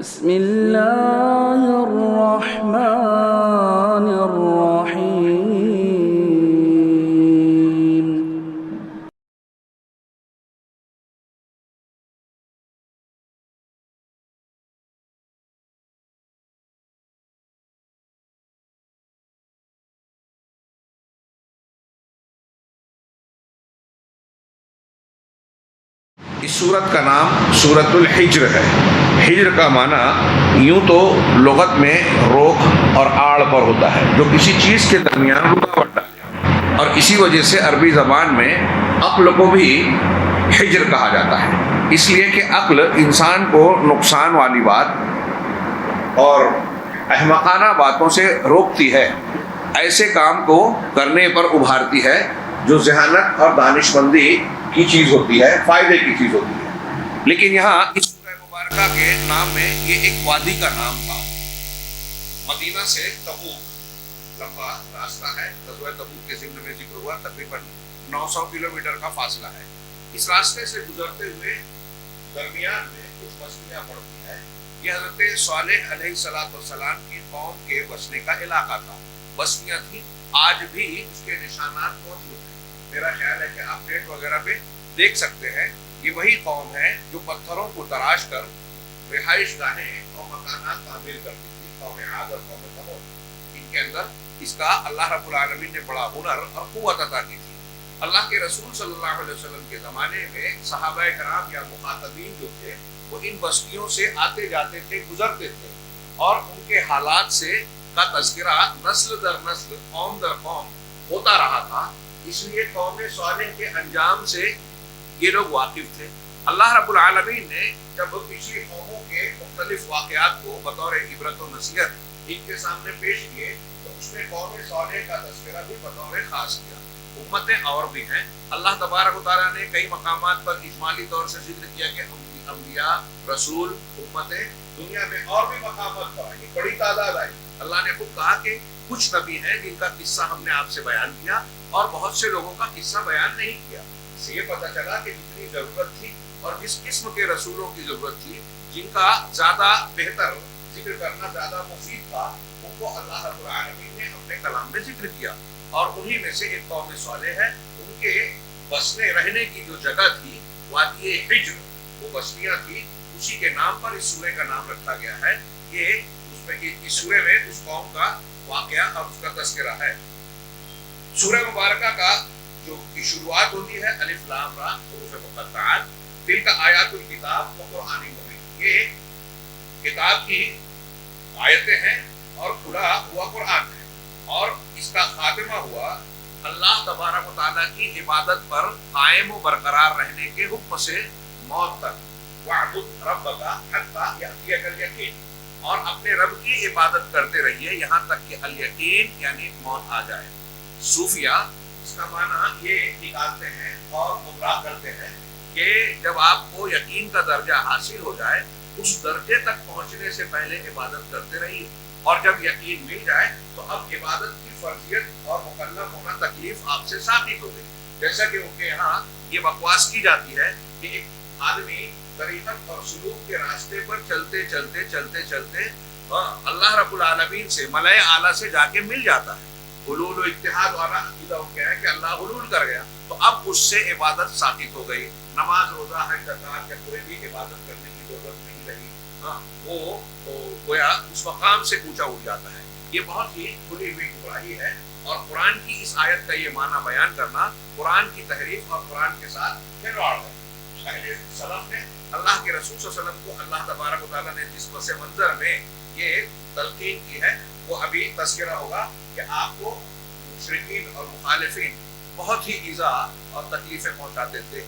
بسم اللہ الرحمن الرحیم اس سورت کا نام سورت الحجر ہے۔ حجر کا معنی یوں تو لغت میں روک اور آڑ پر ہوتا ہے، جو کسی چیز کے درمیان رکاوٹ ڈالے، اور اسی وجہ سے عربی زبان میں عقل کو بھی حجر کہا جاتا ہے، اس لیے کہ عقل انسان کو نقصان والی بات اور احمقانہ باتوں سے روکتی ہے، ایسے کام کو کرنے پر ابھارتی ہے جو ذہانت اور دانش مندی کی چیز ہوتی ہے، فائدے کی چیز ہوتی ہے۔ لیکن یہاں اس سورہ مبارکہ کے نام میں یہ ایک وادی کا نام تھا۔ مدینہ سے تبوک لمبا راستہ ہے، غزوہ تبوک کے ضمن میں ذکر ہوا، تقریباً 900 کلومیٹر کا فاصلہ ہے۔ اس راستے سے گزرتے ہوئے درمیان میں کچھ بستیاں پڑتی ہیں۔ یہ حضرت صالح علیہ السلام کی قوم کے بسنے کا علاقہ تھا، بستیاں تھیں، آج بھی اس کے نشانات موجود ہیں۔ میرا خیال ہے کہ آپ نیٹ وغیرہ پہ دیکھ سکتے ہیں، یہ وہی قوم ہے جو پتھروں کو تراش کر رہائش گاہیں اور مکانات تعمیر کرتی تھی، قوم عاد اور قوم ثمود۔ ان کے اندر اس کا اللہ رب العالمین نے بڑا ہنر اور قوت عطا کی تھی۔ اللہ کے رسول صلی اللہ علیہ وسلم کے زمانے میں صحابہ کرام یا مخاطبین جو تھے وہ ان بستیوں سے آتے جاتے تھے، گزرتے تھے، اور ان کے حالات سے کا تذکرہ نسل در نسل، قوم در قوم ہوتا رہا تھا۔ اس لیے قوم صالح کے انجام سے یہ لوگ واقف تھے۔ اللہ رب العالمین نے جب پچھلی قوموں کے مختلف واقعات کو بطور عبرت و نصیحت ان کے سامنے پیش کیے تو اس میں قوم صالح کا تذکرہ بھی بطور خاص کیا۔ امتیں اور بھی ہیں، اللہ تبارک و تعالیٰ نے کئی مقامات پر اجمالی طور سے ذکر کیا کہ انبیاء، رسول، امتیں، دنیا میں اور بھی مقامات پر آئی، بڑی تعداد آئی۔ اللہ نے خود کہا کہ کچھ نبی ہیں جن کا قصہ ہم نے آپ سے بیان کیا اور بہت سے لوگوں کا قصہ بیان نہیں کیا۔ اس سے یہ پتہ چلا کہ جتنی ضرورت تھی اور جس قسم کے رسولوں کی ضرورت تھی، جن کا زیادہ بہتر ذکر کرنا زیادہ مفید تھا، ان کو اللہ رب العالمین نے اپنے کلام میں ذکر کیا، اور انہی میں سے ایک قوم صالح ہے۔ ان کے بسنے رہنے کی جو جگہ تھی وادی حجر، وہ بستیاں تھی، اسی کے نام پر اس سورہ کا نام رکھا گیا ہے۔ یہ اس سورہ میں اس قوم کا واقعہ اور اس کا تذکرہ ہے۔ سورہ مبارکہ کا جو کی شروعات ہوتی ہے الف لام را حروف مقطعات، تلک آیات الکتاب و قرآن مبین، یہ کتاب کی آیتیں ہیں اور کھلا ہوا قرآن ہے، اور اس کا خاتمہ ہوا اللہ تبارک و تعالیٰ کی عبادت پر قائم و برقرار رہنے کے حکم سے موت تک، وَاعْبُدْ رَبَّكَ حَتَّى يَأْتِيَكَ الْيَقِينُ، اور اپنے رب کی عبادت کرتے رہیے یہاں تک کہ الیقین یعنی موت آ جائے۔ صوفیہ اس کا معنی یہ نکالتے ہیں اور گمراہ کرتے ہیں کہ جب آپ کو یقین کا درجہ حاصل ہو جائے، اس درجے تک پہنچنے سے پہلے عبادت کرتے رہیے، اور جب یقین مل جائے تو اب عبادت کی فرضیت اور مکلف ہونا تکلیف آپ سے ثابت ہو گئی۔ جیسا کہ ان کے یہاں یہ بکواس کی جاتی ہے کہ ایک آدمی طریقت اور سلوک کے راستے پر چلتے چلتے چلتے چلتے اللہ رب العالمین سے، ملائے اعلیٰ سے جا کے مل جاتا ہے۔ حلول و اتحاد والا عقیدہ ہو گیا ہے کہ اللہ حلول کر گیا، تو اب اس سے عبادت ثابت ہو گئی، نماز، روزہ، حج، زکات یا کوئی بھی عبادت کرنے کی ضرورت نہیں رہی۔ وہ گویا اس مقام سے اونچا اٹھ جاتا ہے۔ یہ بہت ہی کھلی ہوئی گمراہی ہے، اور قرآن کی اس آیت کا یہ معنی بیان کرنا قرآن کی تحریف اور قرآن کے ساتھ کھلواڑ ہے۔ اہل سلف نے اللہ کے رسول صلی اللہ علیہ وسلم کو اللہ تبارک و تعالیٰ نے جس پس منظر میں یہ تلقین کی ہے وہ ابھی تذکرہ ہوگا کہ آپ کو مشرکین اور مخالفین بہت ہی ایذا اور تکلیفیں پہنچاتے تھے،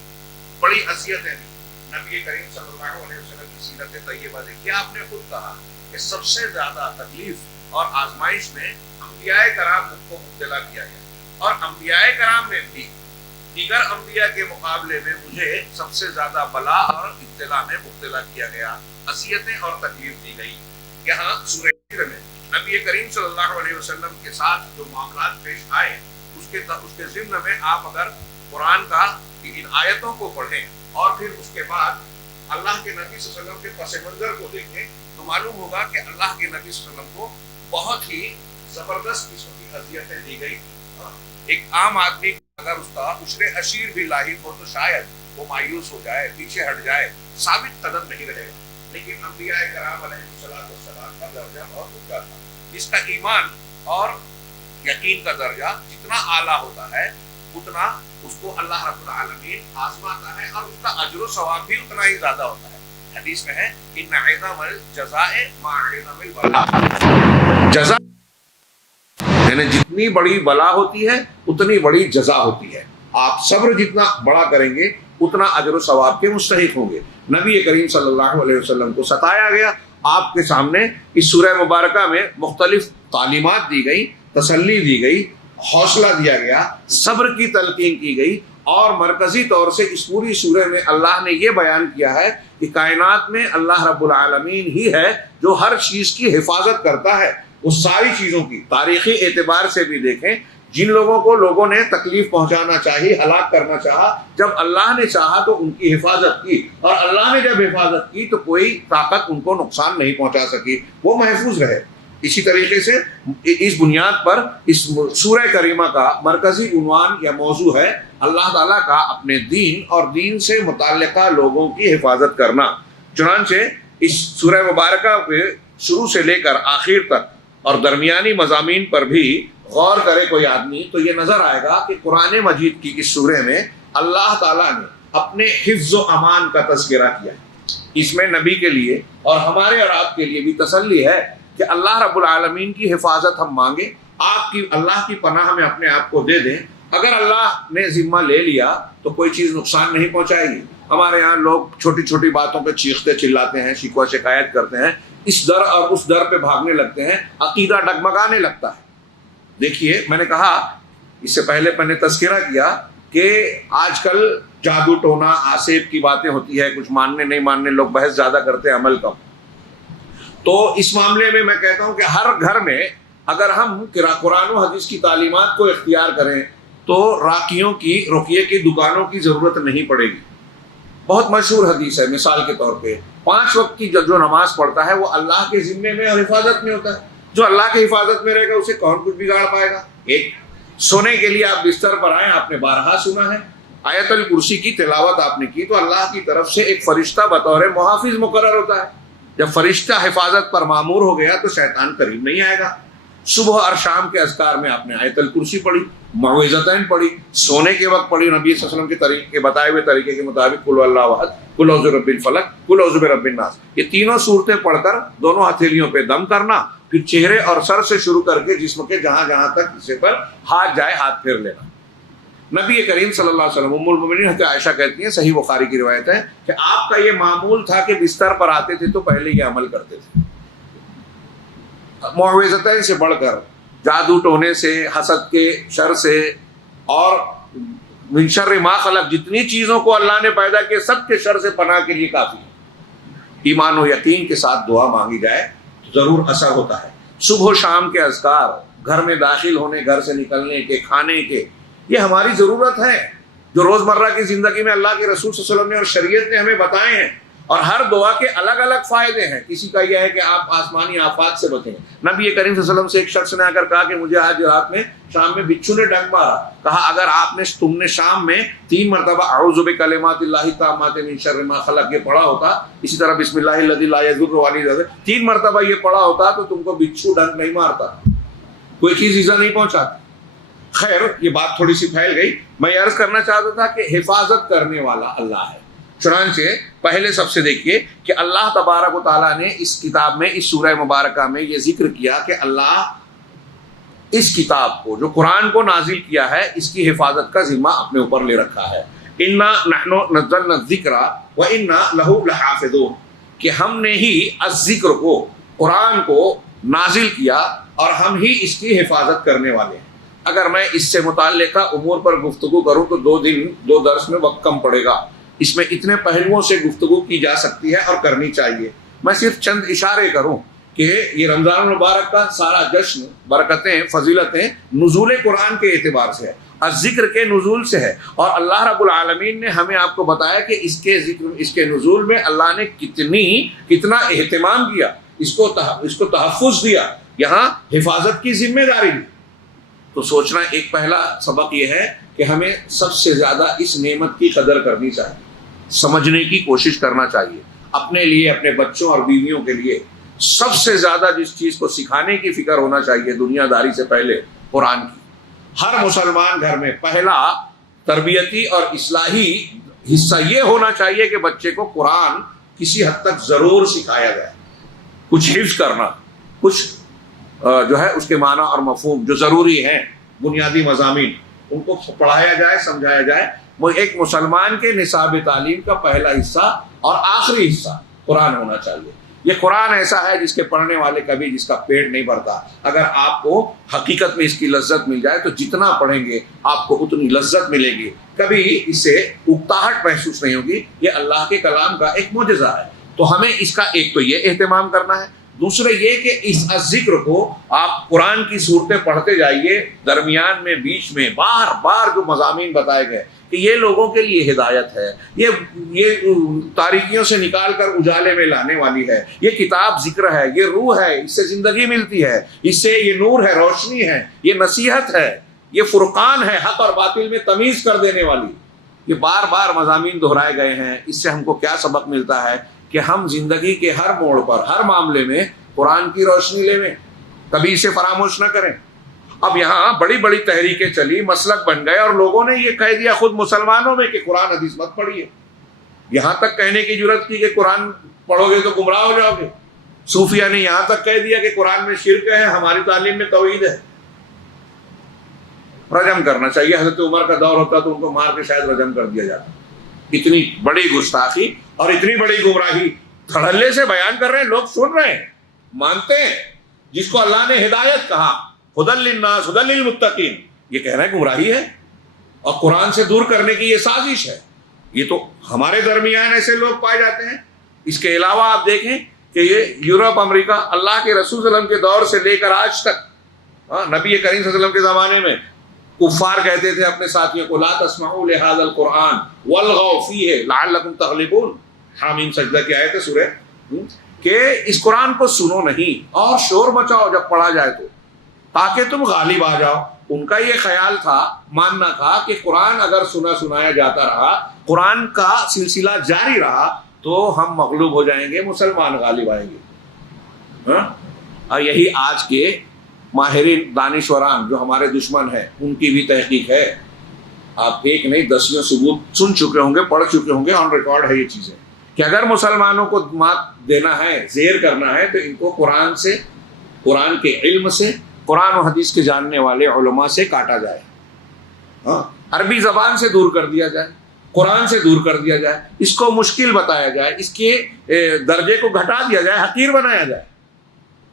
بڑی اذیتیں دی۔ نبی کریم صلی اللہ علیہ وسلم کی سیرت طیبہ دیکھیے، آپ نے خود کہا کہ سب سے زیادہ تکلیف اور آزمائش میں انبیاء کرام کو مبتلا کیا گیا، اور انبیاء کرام میں بھی دیگر انبیاء کے مقابلے میں مجھے سب سے زیادہ بلا اور ابتلا میں مبتلا کیا گیا، اذیتیں اور تکلیف دی گئی۔ یہاں سورہ حجر میں نبی کریم صلی اللہ علیہ وسلم کے ساتھ جو معاملات پیش آئے اس کے ضمن میں آپ اگر قرآن کا ان آیتوں کو پڑھیں اور پھر اس کے بعد اللہ کے نبی صلی اللہ علیہ وسلم کے پس منظر کو دیکھیں تو معلوم ہوگا کہ اللہ کے نبی صلی اللہ علیہ وسلم کو بہت ہی زبردست قسم کی اذیتیں دی گئی. ایک عام آدمی اگر اس کا عشر عشیر بھی لاحق ہو تو شاید وہ مایوس ہو جائے, پیچھے ہٹ جائے, ثابت قدم نہیں رہے گا. لیکن انبیاء کرام علیہ السلام کا درجہ بہت اونچا تھا. جس کا ایمان اور یقین کا درجہ جتنا اعلیٰ ہوتا ہے اتنا اس کو اللہ رب العالمین آزماتا ہے اور اس کا اجر و ثواب بھی اتنا ہی زیادہ ہوتا ہے. حدیث میں ہے ان عظم الجزاء ما عظم البلاء. جزا یعنی جتنی بڑی بلا ہوتی ہے اتنی بڑی جزا ہوتی ہے. آپ صبر جتنا بڑا کریں گے اتنا اجر و ثواب کے مستحق ہوں گے. نبی کریم صلی اللہ علیہ وسلم کو ستایا گیا. آپ کے سامنے اس سورہ مبارکہ میں مختلف تعلیمات دی گئی, تسلی دی گئی, حوصلہ دیا گیا, صبر کی تلقین کی گئی, اور مرکزی طور سے اس پوری سورہ میں اللہ نے یہ بیان کیا ہے کہ کائنات میں اللہ رب العالمین ہی ہے جو ہر چیز کی حفاظت کرتا ہے. وہ ساری چیزوں کی تاریخی اعتبار سے بھی دیکھیں, جن لوگوں کو لوگوں نے تکلیف پہنچانا چاہی, ہلاک کرنا چاہا, جب اللہ نے چاہا تو ان کی حفاظت کی, اور اللہ نے جب حفاظت کی تو کوئی طاقت ان کو نقصان نہیں پہنچا سکی, وہ محفوظ رہے. اسی طریقے سے اس بنیاد پر اس سورہ کریمہ کا مرکزی عنوان یا موضوع ہے اللہ تعالیٰ کا اپنے دین اور دین سے متعلقہ لوگوں کی حفاظت کرنا. چنانچہ اس سورہ مبارکہ کے شروع سے لے کر آخر تک اور درمیانی مضامین پر بھی غور کرے کوئی آدمی تو یہ نظر آئے گا کہ قرآن مجید کی اس سورہ میں اللہ تعالیٰ نے اپنے حفظ و امان کا تذکرہ کیا. اس میں نبی کے لیے اور ہمارے اور آپ کے لیے بھی تسلی ہے کہ اللہ رب العالمین کی حفاظت ہم مانگیں, آپ کی اللہ کی پناہ میں اپنے آپ کو دے دیں. اگر اللہ نے ذمہ لے لیا تو کوئی چیز نقصان نہیں پہنچائے گی. ہمارے یہاں لوگ چھوٹی چھوٹی باتوں پہ چیختے چلاتے ہیں, شکوہ شکایت کرتے ہیں, اس در اور اس در پہ بھاگنے لگتے ہیں, عقیدہ ڈگمگانے لگتا ہے. دیکھیے, میں نے کہا اس سے پہلے میں نے تذکرہ کیا کہ آج کل جادو ٹونا آسیب کی باتیں ہوتی ہے, کچھ ماننے نہیں ماننے, لوگ بحث زیادہ کرتے ہیں, عمل کم. تو اس معاملے میں کہتا ہوں کہ ہر گھر میں اگر ہم قرآن و حدیث کی تعلیمات کو اختیار کریں تو راقیوں کی, رقیے کی دکانوں کی ضرورت نہیں پڑے گی. بہت مشہور حدیث ہے, مثال کے طور پہ 5 وقت کی جو نماز پڑھتا ہے وہ اللہ کے ذمے میں اور حفاظت میں ہوتا ہے. جو اللہ کی حفاظت میں رہے گا اسے کون کچھ بگاڑ پائے گا. ایک, سونے کے لیے آپ بستر پر آئیں, آپ نے بارہا سنا ہے, آیت الکرسی کی تلاوت آپ نے کی تو اللہ کی طرف سے ایک فرشتہ بطور محافظ مقرر ہوتا ہے. جب فرشتہ حفاظت پر معمور ہو گیا تو شیطان قریب نہیں آئے گا. صبح اور شام کے اذکار میں آپ نے آیت الکرسی پڑھی, معوذتین پڑھی, سونے کے وقت پڑھی نبی صلی اللہ علیہ وسلم کے طریقے, بتائے ہوئے طریقے کے مطابق قل اللہ احد, قل اعوذ برب الفلق, قل اعوذ برب الناس. یہ تینوں صورتیں پڑھ کر دونوں ہتھیلیوں پہ دم کرنا, پھر چہرے اور سر سے شروع کر کے جسم کے جہاں جہاں تک اسے پر ہاتھ جائے ہاتھ پھیر لینا. نبی کریم صلی اللہ علیہ وسلم, ام المؤمنین حضرت عائشہ کہتی ہیں, صحیح بخاری کی روایت ہے کہ آپ کا یہ معمول تھا کہ بستر پر آتے تھے تو پہلے یہ عمل کرتے تھے. معوذتین سے بڑھ کر جادو ٹونے سے, حسد کے شر سے, اور من شر ما خلق, جتنی چیزوں کو اللہ نے پیدا کیا سب کے شر سے پناہ کے لیے کافی ہے. ایمان و یقین کے ساتھ دعا مانگی جائے تو ضرور اثر ہوتا ہے. صبح و شام کے اذکار, گھر میں داخل ہونے, گھر سے نکلنے کے, کھانے کے, یہ ہماری ضرورت ہے جو روزمرہ کی زندگی میں اللہ کے رسول صلی اللہ علیہ وسلم نے اور شریعت نے ہمیں بتائے ہیں. اور ہر دعا کے الگ الگ فائدے ہیں. کسی کا یہ ہے کہ آپ آسمانی آفات سے بچیں. نبی کریم صلی اللہ علیہ وسلم سے ایک شخص نے آ کر کہا کہ مجھے آج رات میں شام میں بچھو نے ڈنک مارا. کہا اگر تم نے شام میں 3 مرتبہ اعوذ بکلمات اللہ التامات من شر ما خلق یہ پڑھا ہوتا, اسی طرح بسم اللہ الذی لا یضر مع اسمہ 3 مرتبہ یہ پڑھا ہوتا تو تم کو بچھو ڈنک نہیں مارتا, کوئی چیز ایزا نہیں پہنچاتی. خیر, یہ بات تھوڑی سی پھیل گئی. میں عرض کرنا چاہتا تھا کہ حفاظت کرنے والا اللہ ہے. چنانچہ پہلے سب سے دیکھیے کہ اللہ تبارک و تعالیٰ نے اس کتاب میں, اس سورہ مبارکہ میں یہ ذکر کیا کہ اللہ اس کتاب کو, جو قرآن کو نازل کیا ہے, اس کی حفاظت کا ذمہ اپنے اوپر لے رکھا ہے. انا نحن نزلنا الذکر وانا لہ لحافظون, کہ ہم نے ہی الذکر کو, قرآن کو نازل کیا اور ہم ہی اس کی حفاظت کرنے والے ہیں. اگر میں اس سے متعلقہ امور پر گفتگو کروں تو 2 دن 2 درس میں وقت کم پڑے گا. اس میں اتنے پہلوؤں سے گفتگو کی جا سکتی ہے اور کرنی چاہیے. میں صرف چند اشارے کروں کہ یہ رمضان المبارک کا سارا جشن, برکتیں, فضیلتیں نزول قرآن کے اعتبار سے ہے, ذکر کے نزول سے ہے. اور اللہ رب العالمین نے ہمیں آپ کو بتایا کہ اس کے ذکر, اس کے نزول میں اللہ نے کتنا اہتمام کیا. اس کو تحفظ دیا، یہاں حفاظت کی ذمہ داری دی۔ تو سوچنا ایک پہلا سبق یہ ہے کہ ہمیں سب سے زیادہ اس نعمت کی قدر کرنی چاہیے، سمجھنے کی کوشش کرنا چاہیے، اپنے لیے، اپنے بچوں اور بیویوں کے لیے سب سے زیادہ جس چیز کو سکھانے کی فکر ہونا چاہیے دنیا داری سے پہلے، قرآن کی۔ ہر مسلمان گھر میں پہلا تربیتی اور اصلاحی حصہ یہ ہونا چاہیے کہ بچے کو قرآن کسی حد تک ضرور سکھایا جائے، کچھ حفظ کرنا، کچھ جو ہے اس کے معنی اور مفہوم جو ضروری ہیں، بنیادی مضامین، ان کو پڑھایا جائے، سمجھایا جائے۔ وہ ایک مسلمان کے نصاب تعلیم کا پہلا حصہ اور آخری حصہ قرآن ہونا چاہیے۔ یہ قرآن ایسا ہے جس کے پڑھنے والے کبھی جس کا پیٹ نہیں بھرتا۔ اگر آپ کو حقیقت میں اس کی لذت مل جائے تو جتنا پڑھیں گے آپ کو اتنی لذت ملے گی، کبھی اس سے اکتاہٹ محسوس نہیں ہوگی۔ یہ اللہ کے کلام کا ایک معجزہ ہے۔ تو ہمیں اس کا ایک تو یہ اہتمام کرنا ہے، دوسرے یہ کہ اس ذکر کو آپ قرآن کی صورتیں پڑھتے جائیے، درمیان میں، بیچ میں بار بار جو مضامین بتائے گئے کہ یہ لوگوں کے لیے ہدایت ہے، یہ تاریکیوں سے نکال کر اجالے میں لانے والی ہے، یہ کتاب ذکر ہے، یہ روح ہے، اس سے زندگی ملتی ہے، اس سے یہ نور ہے، روشنی ہے، یہ نصیحت ہے، یہ فرقان ہے، حق اور باطل میں تمیز کر دینے والی۔ یہ بار بار مضامین دہرائے گئے ہیں۔ اس سے ہم کو کیا سبق ملتا ہے کہ ہم زندگی کے ہر موڑ پر، ہر معاملے میں قرآن کی روشنی لے لیں، کبھی اسے فراموش نہ کریں۔ اب یہاں بڑی بڑی تحریکیں چلی، مسلک بن گئے، اور لوگوں نے یہ کہہ دیا خود مسلمانوں میں کہ قرآن حدیث مت پڑھیے، یہاں تک کہنے کی جرت کی کہ قرآن پڑھو گے تو گمراہ ہو جاؤ گے۔ صوفیہ نے یہاں تک کہہ دیا کہ قرآن میں شرک ہے، ہماری تعلیم میں توحید ہے۔ رجم کرنا چاہیے، حضرت عمر کا دور ہوتا تو ان کو مار کے شاید رجم کر دیا جاتا۔ اتنی بڑی گستاخی اور اتنی بڑی گمراہی دھڑلے سے بیان کر رہے ہیں، لوگ سن رہے ہیں، مانتے ہیں۔ جس کو اللہ نے ہدایت کہا، ہدی للناس ہدی للمتقین، یہ کہہ رہے ہیں گمراہی ہے اور قرآن سے دور کرنے کی یہ سازش ہے۔ یہ تو ہمارے درمیان ایسے لوگ پائے جاتے ہیں۔ اس کے علاوہ آپ دیکھیں کہ یہ یورپ، امریکہ، اللہ کے رسول صلی اللہ علیہ وسلم کے دور سے لے کر آج تک، نبی کریم صلی اللہ علیہ وسلم کے زمانے میں کفار کہتے تھے اپنے ساتھیوں کو، لا تسمعوا لهذا القرآن والغوا فیہ لعلکم تغلبون، حامیم سجدہ کی آیت ہے سورہ، کہ اس قرآن کو سنو نہیں اور شور مچاؤ جب پڑھا جائے تو، تاکہ تم غالب آ جاؤ۔ ان کا یہ خیال تھا، ماننا تھا کہ قرآن اگر سنایا جاتا رہا، قرآن کا سلسلہ جاری رہا تو ہم مغلوب ہو جائیں گے، مسلمان غالب آئیں گے۔ اور یہی آج کے ماہرین دانشوران جو ہمارے دشمن ہیں ان کی بھی تحقیق ہے۔ آپ ایک نہیں 10 ثبوت سن چکے ہوں گے، پڑھ چکے ہوں گے، آن ریکارڈ ہے یہ چیزیں، کہ اگر مسلمانوں کو مات دینا ہے، زیر کرنا ہے، تو ان کو قرآن سے، قرآن کے علم سے، قرآن و حدیث کے جاننے والے علماء سے کاٹا جائے، عربی زبان سے دور کر دیا جائے، قرآن سے دور کر دیا جائے، اس کو مشکل بتایا جائے، اس کے درجے کو گھٹا دیا جائے، حقیر بنایا جائے۔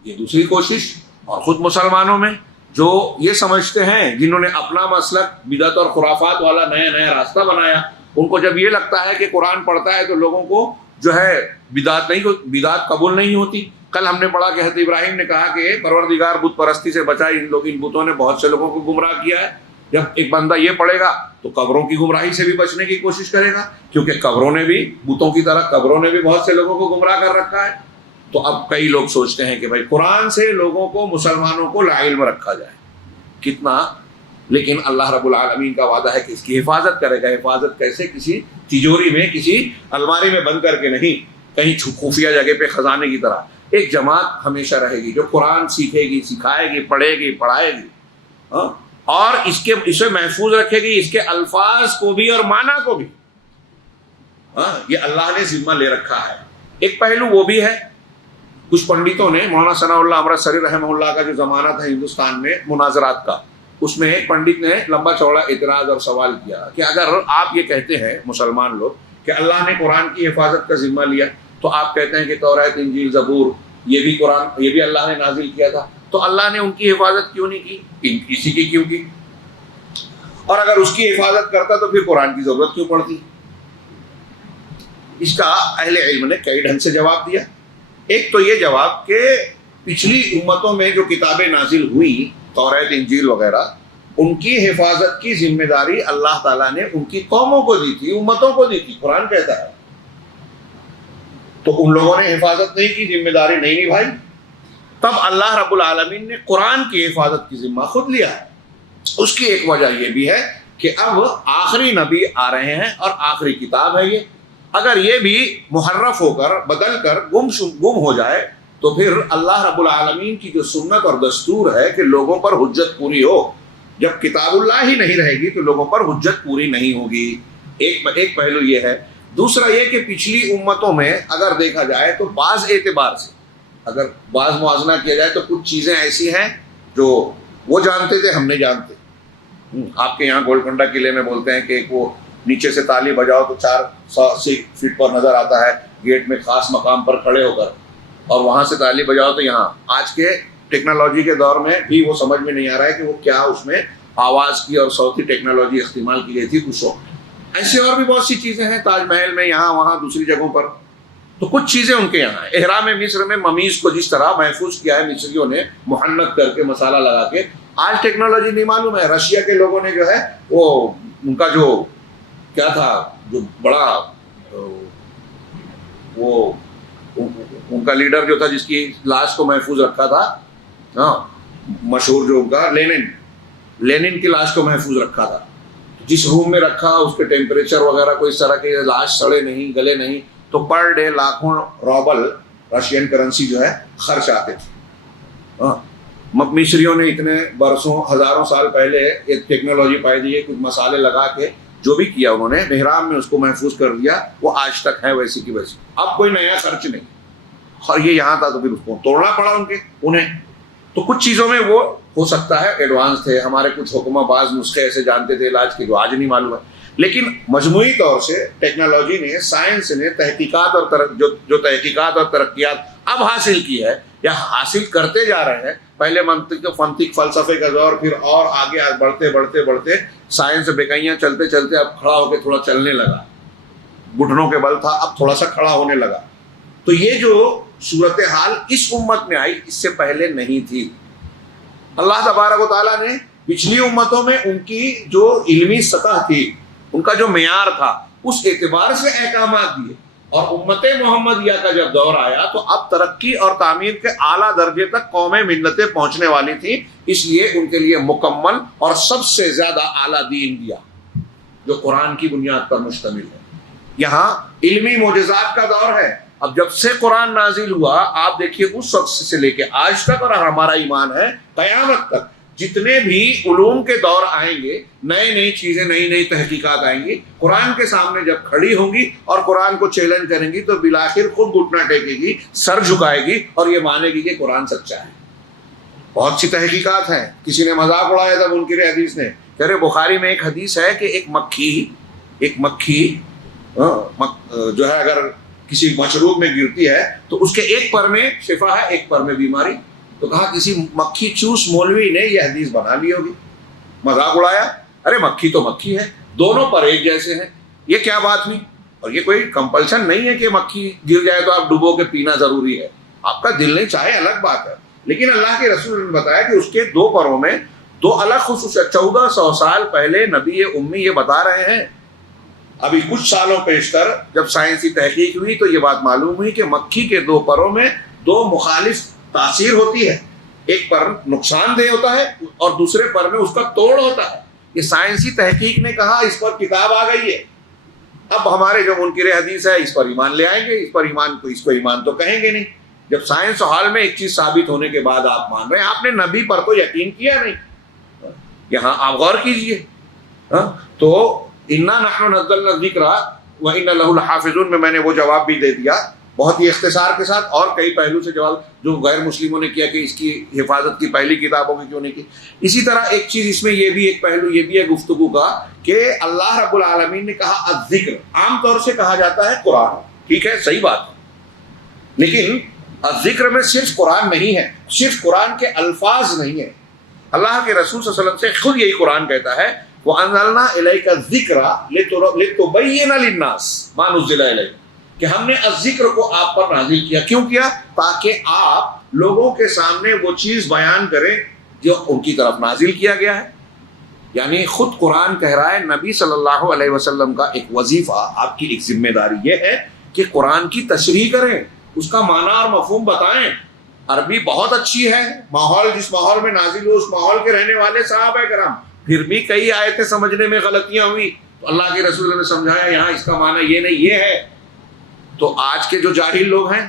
یہ دوسری کوشش۔ اور خود مسلمانوں میں جو یہ سمجھتے ہیں، جنہوں نے اپنا مسلک بدعت اور خرافات والا نیا راستہ بنایا، ان کو جب یہ لگتا ہے کہ قرآن پڑھتا ہے تو لوگوں کو جو ہے بدعت قبول نہیں ہوتی۔ کل ہم نے پڑھا کہ حضرت ابراہیم نے کہا کہ پروردگار بت پرستی سے بچا، ان بتوں نے بہت سے لوگوں کو گمراہ کیا ہے۔ جب ایک بندہ یہ پڑھے گا تو قبروں کی گمراہی سے بھی بچنے کی کوشش کرے گا، کیونکہ قبروں نے بھی، بتوں کی طرح قبروں نے بھی بہت سے لوگوں کو گمراہ کر رکھا ہے۔ تو اب کئی لوگ سوچتے ہیں کہ بھائی قرآن سے لوگوں کو، مسلمانوں کو لاعلم رکھا جائے، کتنا، لیکن اللہ رب العالمین کا وعدہ ہے کہ اس کی حفاظت کرے گا۔ حفاظت کیسے؟ کسی تجوری میں، کسی الماری میں بند کر کے نہیں، کہیں خفیہ جگہ پہ خزانے کی طرح۔ ایک جماعت ہمیشہ رہے گی جو قرآن سیکھے گی، سکھائے گی، پڑھے گی، پڑھائے گی، اور اسے محفوظ رکھے گی، اس کے الفاظ کو بھی اور معنی کو بھی۔ یہ اللہ نے ذمہ لے رکھا ہے۔ ایک پہلو وہ بھی ہے، کچھ پنڈتوں نے، مولانا ثناء اللہ امرتسری رحمہ اللہ کا جو زمانہ تھا ہندوستان میں مناظرات کا، اس میں ایک پنڈت نے لمبا چوڑا اعتراض اور سوال کیا کہ اگر آپ یہ کہتے ہیں مسلمان لوگ کہ اللہ نے قرآن کی حفاظت کا ذمہ لیا، تو آپ کہتے ہیں کہ توریت، انجیل، زبور یہ بھی قرآن، یہ بھی اللہ نے نازل کیا تھا، تو اللہ نے ان کی حفاظت کیوں نہیں کی؟ اسی کی کیوں کی؟ اور اگر اس کی حفاظت کرتا تو پھر قرآن کی ضرورت کیوں پڑتی؟ اس کا اہل علم نے کئی ڈھنگ سے جواب دیا۔ ایک تو یہ جواب کہ پچھلی امتوں میں جو کتابیں نازل ہوئی، توریت، انجیل وغیرہ، ان کی حفاظت کی ذمہ داری اللہ تعالیٰ نے ان کی قوموں کو دی تھی، امتوں کو دی تھی، قرآن کہتا ہے۔ تو ان لوگوں نے حفاظت نہیں کی، ذمہ داری نہیں نبھائی. تب اللہ رب العالمین نے قرآن کی حفاظت کی ذمہ خود لیا ہے. اس کی ایک وجہ یہ بھی ہے کہ اب آخری نبی آ رہے ہیں اور آخری کتاب ہے یہ. اگر یہ بھی محرف ہو کر بدل کر گم ہو جائے تو پھر اللہ رب العالمین کی جو سنت اور دستور ہے کہ لوگوں پر حجت پوری ہو، جب کتاب اللہ ہی نہیں رہے گی تو لوگوں پر حجت پوری نہیں ہوگی. ایک پہلو یہ ہے. دوسرا یہ کہ پچھلی امتوں میں اگر دیکھا جائے تو بعض اعتبار سے اگر بعض موازنہ کیا جائے تو کچھ چیزیں ایسی ہیں جو وہ جانتے تھے ہم نہیں جانتے. آپ کے یہاں گولکنڈہ قلعے میں بولتے ہیں کہ وہ نیچے سے تالی بجاؤ تو 480 فٹ پر نظر آتا ہے گیٹ میں خاص مقام پر کھڑے ہو کر، اور وہاں سے تالی بجاؤ تو یہاں. آج کے ٹیکنالوجی کے دور میں بھی وہ سمجھ میں نہیں آ رہا ہے کہ وہ کیا اس میں آواز کی اور صوتی ٹیکنالوجی استعمال کی گئی تھی اس وقت. ایسے اور بھی بہت سی چیزیں ہیں تاج محل میں، یہاں وہاں دوسری جگہوں پر. تو کچھ چیزیں ان کے یہاں ہیں. احرام مصر میں ممیز کو جس طرح محفوظ کیا ہے مصریوں نے محنت کر کے مسالہ لگا کے، آج ٹیکنالوجی نہیں معلوم ہے. رشیا کے لوگوں نے جو ہے وہ ان کا جو کیا تھا، جو بڑا وہ ان کا لیڈر جو تھا جس کی لاش کو محفوظ رکھا تھا، ہاں مشہور جو ان کا لینن کی لاش کو محفوظ رکھا تھا. جس روم میں رکھا اس کے ٹیمپریچر وغیرہ کوئی اس طرح کے لاش سڑے نہیں گلے نہیں، تو پر ڈے لاکھوں روبل رشین کرنسی جو ہے خرچ آتے تھے. مصریوں نے اتنے برسوں ہزاروں سال پہلے ایک ٹیکنالوجی پائی دی ہے، کچھ مسالے لگا کے جو بھی کیا انہوں نے محراب میں اس کو محفوظ کر دیا، وہ آج تک ہے ویسی کی ویسی. اب کوئی نیا خرچ نہیں. اور یہ یہاں تھا تو پھر اس کو توڑنا پڑا انہیں. تو کچھ چیزوں میں وہ ہو سکتا ہے ایڈوانس تھے. ہمارے کچھ حکمہ بعض نسخے ایسے جانتے تھے علاج کے جو آج نہیں معلوم ہے. لیکن مجموعی طور سے ٹیکنالوجی نے، سائنس نے تحقیقات اور جو تحقیقات اور ترقیات اب حاصل کی ہے یا حاصل کرتے جا رہے ہیں. پہلے منطق فلسفے کا دور، پھر اور آگے بڑھتے بڑھتے بڑھتے سائنس بیکائیاں چلتے چلتے اب کھڑا ہو کے تھوڑا چلنے لگا. گھٹنوں کے بل تھا، اب تھوڑا سا کھڑا ہونے لگا. تو یہ جو صورتحال اس امت میں آئی، اس سے پہلے نہیں تھی. اللہ تبارک و تعالیٰ نے پچھلی امتوں میں ان کی جو علمی سطح تھی، ان کا جو معیار تھا، اس اعتبار سے احکامات دیے. اور امت محمدیہ کا جب دور آیا تو اب ترقی اور تعمیر کے اعلیٰ درجے تک قومیں ملتیں پہنچنے والی تھیں، اس لیے ان کے لیے مکمل اور سب سے زیادہ اعلیٰ دین دیا جو قرآن کی بنیاد پر مشتمل ہے. یہاں علمی معجزات کا دور ہے. اب جب سے قرآن نازل ہوا، آپ دیکھیے اس وقت سے لے کے آج تک، اور ہمارا ایمان ہے قیامت تک جتنے بھی علوم کے دور آئیں گے، نئی نئی چیزیں، نئی نئی تحقیقات آئیں گی، قرآن کے سامنے جب کھڑی ہوں گی اور قرآن کو چیلنج کریں گی تو بالآخر خود گھٹنا ٹیکے گی، سر جھکائے گی اور یہ مانے گی کہ قرآن سچا ہے. بہت سی تحقیقات ہیں. کسی نے مذاق اڑایا تھا منکر حدیث نے، کہہ رہے بخاری میں ایک حدیث ہے کہ ایک مکھی جو ہے اگر کسی مشروب میں گرتی ہے تو اس کے ایک پر میں شفا ہے، ایک پر میں بیماری. تو کہا کسی مکھی چوس مولوی نے یہ حدیث بنا لی ہوگی. مذاق اڑایا. ارے مکھی تو مکھی ہے، دونوں پر ایک جیسے ہیں. یہ کیا بات ہوئی؟ اور یہ کوئی کمپلشن نہیں ہے کہ مکھی گر جائے تو آپ ڈبو کے پینا ضروری ہے. آپ کا دل نہیں چاہے الگ بات ہے. لیکن اللہ کے رسول نے بتایا کہ اس کے دو پروں میں دو الگ خصوصیت. 1400 سال پہلے نبی امی یہ بتا رہے ہیں. ابھی کچھ سالوں پیشتر جب سائنسی تحقیق ہوئی تو یہ بات معلوم ہوئی کہ مکھی کے دو پروں میں دو مخالف تاثیر ہوتی ہے. ایک پر نقصان دہ ہوتا ہے اور دوسرے پر میں اس کا توڑ ہوتا ہے. یہ سائنسی تحقیق نے کہا، اس پر کتاب آ گئی ہے. اب ہمارے جو منکر حدیث ہے اس پر ایمان لے آئیں گے، اس کو ایمان تو کہیں گے نہیں. جب سائنس حال میں ایک چیز ثابت ہونے کے بعد آپ مان رہے ہیں، آپ نے نبی پر تو یقین کیا نہیں. یہاں آپ غور کیجئے. تو انا نحن نزلنا الذکر وانا لہ لحافظون میں نے وہ جواب بھی دے دیا بہت ہی اختصار کے ساتھ، اور کئی پہلو سے جواب جو غیر مسلموں نے کیا کہ اس کی حفاظت کی پہلی کتابوں کی کیوں نہیں کی. اسی طرح ایک چیز اس میں یہ بھی ایک پہلو یہ بھی ہے گفتگو کا کہ اللہ رب العالمین نے کہا الذکر. عام طور سے کہا جاتا ہے قرآن، ٹھیک ہے، صحیح بات ہے، لیکن الذکر میں صرف قرآن نہیں ہے، صرف قرآن کے الفاظ نہیں ہے. اللہ کے رسول صلی اللہ علیہ وسلم سے خود یہی قرآن کہتا ہے وَأَنزَلْنَا إِلَيْكَ الذِّكْرَ لِتُبَيِّنَ لِلنَّاسِ مَا نُزِّلَ إِلَيْهِمْ، کہ ہم نے الذکر کو آپ پر نازل کیا. کیوں کیا؟ تاکہ آپ لوگوں کے سامنے وہ چیز بیان کریں جو ان کی طرف نازل کیا گیا ہے. یعنی خود قرآن کہہ رہا ہے نبی صلی اللہ علیہ وسلم کا ایک وظیفہ، آپ کی ایک ذمہ داری یہ ہے کہ قرآن کی تشریح کریں، اس کا معنی اور مفہوم بتائیں۔ عربی بہت اچھی ہے، ماحول جس ماحول میں نازل ہو اس ماحول کے رہنے والے صحابہ کرام، پھر بھی کئی آیتیں سمجھنے میں غلطیاں ہوئی تو اللہ کے رسول نے سمجھایا یہاں اس کا معنی یہ نہیں، یہ ہے۔ تو آج کے جو جاہل لوگ ہیں،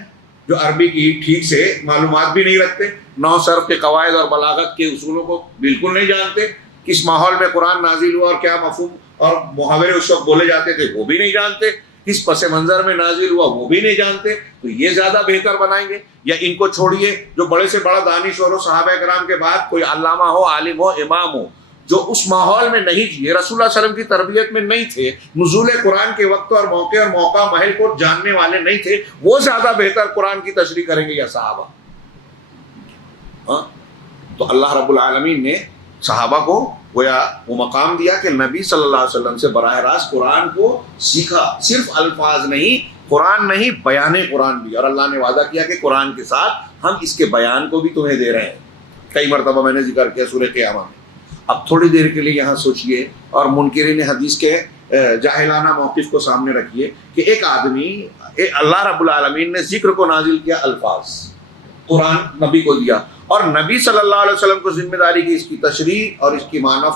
جو عربی کی ٹھیک سے معلومات بھی نہیں رکھتے، نحو صرف کے قواعد اور بلاغت کے اصولوں کو بالکل نہیں جانتے، کس ماحول میں قرآن نازل ہوا اور کیا مفہوم اور محاورے اس وقت بولے جاتے تھے وہ بھی نہیں جانتے، کس پس منظر میں نازل ہوا وہ بھی نہیں جانتے، تو یہ زیادہ بہتر بنائیں گے؟ یا ان کو چھوڑیے جو بڑے سے بڑا دانش ہو صحابہ کرام کے بعد کوئی علامہ ہو، عالم ہو، امام ہو، جو اس ماحول میں نہیں تھے، رسول اللہ صلی اللہ علیہ وسلم کی تربیت میں نہیں تھے، نزول قرآن کے وقت اور موقع محل کو جاننے والے نہیں تھے، وہ زیادہ بہتر قرآن کی تشریح کریں گے یا صحابہ؟ تو اللہ رب العالمین نے صحابہ کو گویا وہ مقام دیا کہ نبی صلی اللہ علیہ وسلم سے براہ راست قرآن کو سیکھا، صرف الفاظ نہیں، قرآن نہیں، بیان قرآن بھی، اور اللہ نے وعدہ کیا کہ قرآن کے ساتھ ہم اس کے بیان کو بھی تمہیں دے رہے ہیں۔ کئی مرتبہ میں نے ذکر کیا سورہ قیامہ میں۔ اب تھوڑی دیر کے لیے یہاں سوچئے اور منکرین حدیث کے جاہلانہ موقف کو سامنے رکھیے کہ ایک آدمی، اللہ رب العالمین نے ذکر کو نازل کیا، الفاظ قرآن نبی کو دیا، اور نبی صلی اللہ علیہ وسلم کو ذمہ داری کی اس کی تشریح اور اس کی معنی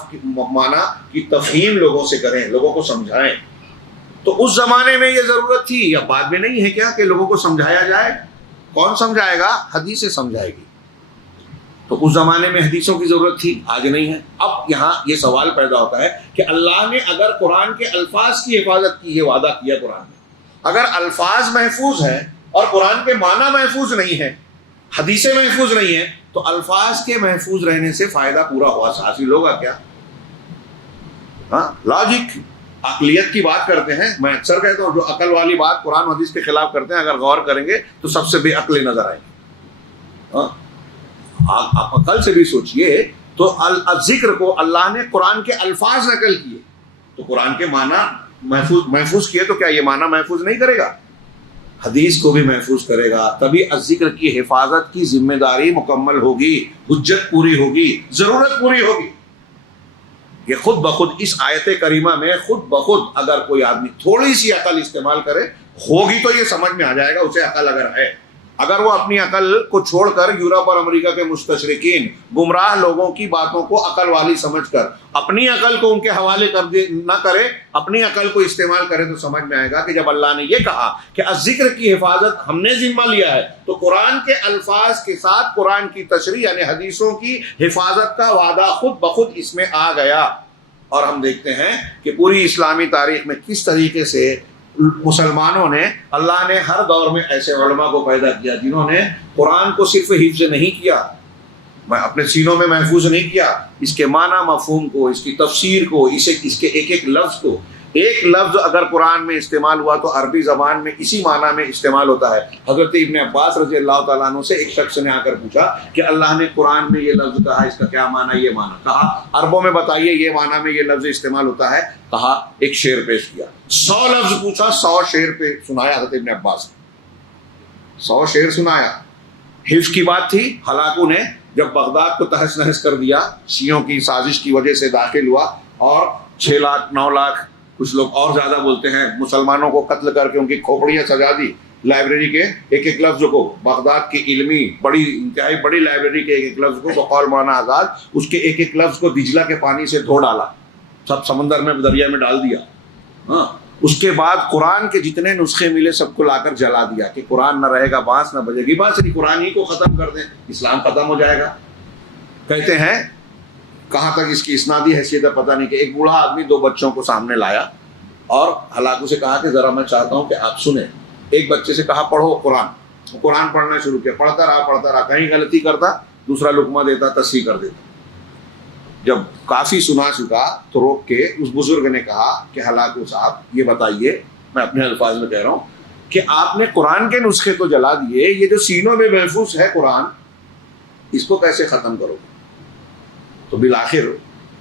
کی تفہیم لوگوں سے کریں، لوگوں کو سمجھائیں۔ تو اس زمانے میں یہ ضرورت تھی، یا بعد میں نہیں ہے کیا کہ لوگوں کو سمجھایا جائے؟ کون سمجھائے گا؟ حدیثیں سمجھائے گی۔ تو اس زمانے میں حدیثوں کی ضرورت تھی، آج نہیں ہے۔ اب یہاں یہ سوال پیدا ہوتا ہے کہ اللہ نے اگر قرآن کے الفاظ کی حفاظت کی، یہ وعدہ کیا قرآن میں، اگر الفاظ محفوظ ہیں اور قرآن کے معنی محفوظ نہیں ہے، حدیثیں محفوظ نہیں ہیں، تو الفاظ کے محفوظ رہنے سے فائدہ پورا حاصل ہوگا کیا؟ لاجک، عقلیت کی بات کرتے ہیں، میں اکثر کہتا ہوں جو عقل والی بات قرآن حدیث کے خلاف کرتے ہیں، اگر غور کریں گے تو سب سے بے عقل نظر آئیں گے۔ آپ عقل سے بھی سوچئے تو ذکر کو اللہ نے قرآن کے الفاظ نقل کیے، تو قرآن کے معنی محفوظ کیے، تو کیا یہ معنی محفوظ نہیں کرے گا؟ حدیث کو بھی محفوظ کرے گا، تبھی ذکر کی حفاظت کی ذمہ داری مکمل ہوگی، حجت پوری ہوگی، ضرورت پوری ہوگی۔ یہ خود بخود اس آیت کریمہ میں خود بخود اگر کوئی آدمی تھوڑی سی عقل استعمال کرے ہوگی تو یہ سمجھ میں آ جائے گا اسے عقل اگر ہے۔ اگر وہ اپنی عقل کو چھوڑ کر یورپ اور امریکہ کے مستشرقین گمراہ لوگوں کی باتوں کو عقل والی سمجھ کر اپنی عقل کو ان کے حوالے نہ کرے، اپنی عقل کو استعمال کرے، تو سمجھ میں آئے گا کہ جب اللہ نے یہ کہا کہ ذکر کی حفاظت ہم نے ذمہ لیا ہے، تو قرآن کے الفاظ کے ساتھ قرآن کی تشریح یعنی حدیثوں کی حفاظت کا وعدہ خود بخود اس میں آ گیا۔ اور ہم دیکھتے ہیں کہ پوری اسلامی تاریخ میں کس طریقے سے مسلمانوں نے، اللہ نے ہر دور میں ایسے علماء کو پیدا کیا جنہوں نے قرآن کو صرف حفظ نہیں کیا، اپنے سینوں میں محفوظ نہیں کیا، اس کے معنی مفہوم کو، اس کی تفسیر کو، اس کے ایک ایک لفظ کو، ایک لفظ اگر قرآن میں استعمال ہوا تو عربی زبان میں اسی معنی میں استعمال ہوتا ہے۔ حضرت ابن عباس رضی اللہ تعالیٰ عنہ سے ایک شخص نے آ کر پوچھا کہ اللہ نے قرآن میں یہ لفظ کہا، اس کا کیا معنی؟ یہ معنی کہا، عربوں میں بتائیے یہ معنی میں یہ لفظ استعمال ہوتا ہے، کہا، ایک شعر پیش کیا، 100 لفظ پوچھا، 100 شعر پہ سنایا حضرت ابن عباس نے، 100 شعر سنایا۔ حفظ کی بات تھی، ہلاکو نے جب بغداد کو تہس نہس کر دیا، شیعوں کی سازش کی وجہ سے داخل ہوا اور 6 لاکھ 9 لاکھ کچھ لوگ اور زیادہ بولتے ہیں مسلمانوں کو قتل کر کے ان کی کھوپڑیاں سجا دی، لائبریری کے ایک ایک لفظ کو، بغداد کی علمی بڑی انتہائی بڑی لائبریری کے ایک ایک لفظ کو بقول مولانا آزاد اس کے ایک ایک لفظ کو دجلہ کے پانی سے دھو ڈالا، سب سمندر میں دریا میں ڈال دیا۔ اس کے بعد قرآن کے جتنے نسخے ملے سب کو لا کر جلا دیا کہ قرآن نہ رہے گا، بانس نہ بجے گی، بس قرآن ہی کو ختم کر دیں، اسلام ختم ہو جائے گا۔ کہتے ہیں کہاں تک اس کی اسنادی حیثیت ہے پتہ نہیں، کہ ایک بوڑھا آدمی 2 بچوں کو سامنے لایا اور ہلاکو سے کہا کہ ذرا میں چاہتا ہوں کہ آپ سنیں۔ ایک بچے سے کہا پڑھو قرآن پڑھنا شروع کیا، پڑھتا رہا، کہیں غلطی کرتا دوسرا لقمہ دیتا، تصحیح کر دیتا۔ جب کافی سنا چکا تو روک کے اس بزرگ نے کہا کہ ہلاکو صاحب یہ بتائیے، میں اپنے الفاظ میں کہہ رہا ہوں کہ آپ نے قرآن کے نسخے تو جلا دیے، یہ جو سینوں میں محفوظ ہے قرآن، اس کو کیسے ختم کرو گے؟ تو بالآخر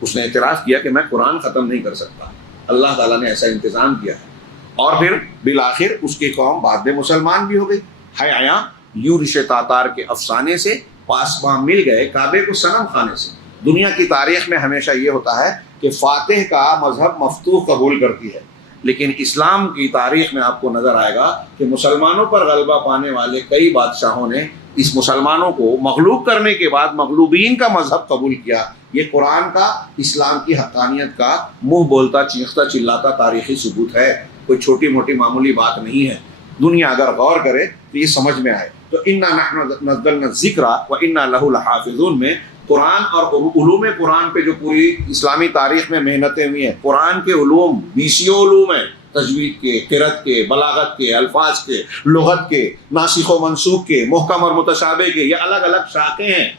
اس نے اعتراف کیا کہ میں قرآن ختم نہیں کر سکتا، اللہ تعالیٰ نے ایسا انتظام کیا ہے۔ اور پھر بالآخر اس کی قوم بعد میں مسلمان بھی ہو گئی۔ آیا یورش تاتار کے افسانے سے پاسباں مل گئے کعبے کو صنم خانے سے۔ دنیا کی تاریخ میں ہمیشہ یہ ہوتا ہے کہ فاتح کا مذہب مفتوح قبول کرتی ہے، لیکن اسلام کی تاریخ میں آپ کو نظر آئے گا کہ مسلمانوں پر غلبہ پانے والے کئی بادشاہوں نے اس مسلمانوں کو مغلوب کرنے کے بعد مغلوبین کا مذہب قبول کیا. یہ قرآن کا، اسلام کی حقانیت کا منہ بولتا چیختا چلاتا تاریخی ثبوت ہے، کوئی چھوٹی موٹی معمولی بات نہیں ہے. دنیا اگر غور کرے تو یہ سمجھ میں آئے. تو انا نحن نزلنا الذکر وانا لہ لحافظون میں قرآن اور علوم قرآن پہ جو پوری اسلامی تاریخ میں محنتیں ہوئی ہیں، قرآن کے علوم 20 علوم ہیں، تجوید کے، قرأت کے، بلاغت کے، الفاظ کے، لغت کے، ناسخ و منسوخ کے، محکم اور متشابہ کے، یہ الگ الگ شاخیں ہیں.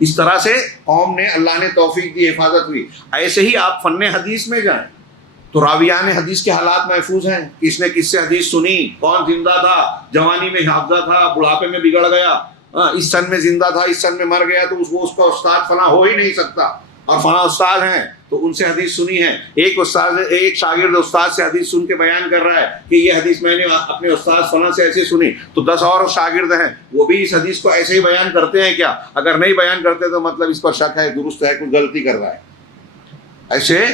اس طرح سے قوم نے، اللہ نے توفیق دی، حفاظت ہوئی. ایسے ہی آپ فن حدیث میں جائیں تو راویان حدیث کے حالات محفوظ ہیں. کس نے کس سے حدیث سنی، کون زندہ تھا، جوانی میں حافظہ تھا، بڑھاپے میں بگڑ گیا، اس سن میں زندہ تھا، اس سن میں مر گیا، تو اس کا استاد فلاں ہو ہی نہیں سکتا. اور فلاں استاد ہیں تو ان سے حدیث سنی ہے. ایک شاگرد استاد سے حدیث سن کے بیان کر رہا ہے کہ یہ حدیث میں نے اپنے استاد فلاں سے ایسے سنی، تو 10 اور شاگرد ہیں، وہ بھی اس حدیث کو ایسے ہی بیان کرتے ہیں کیا؟ اگر نہیں بیان کرتے تو مطلب اس پر شک ہے، درست ہے، کچھ غلطی کر رہا ہے. ایسے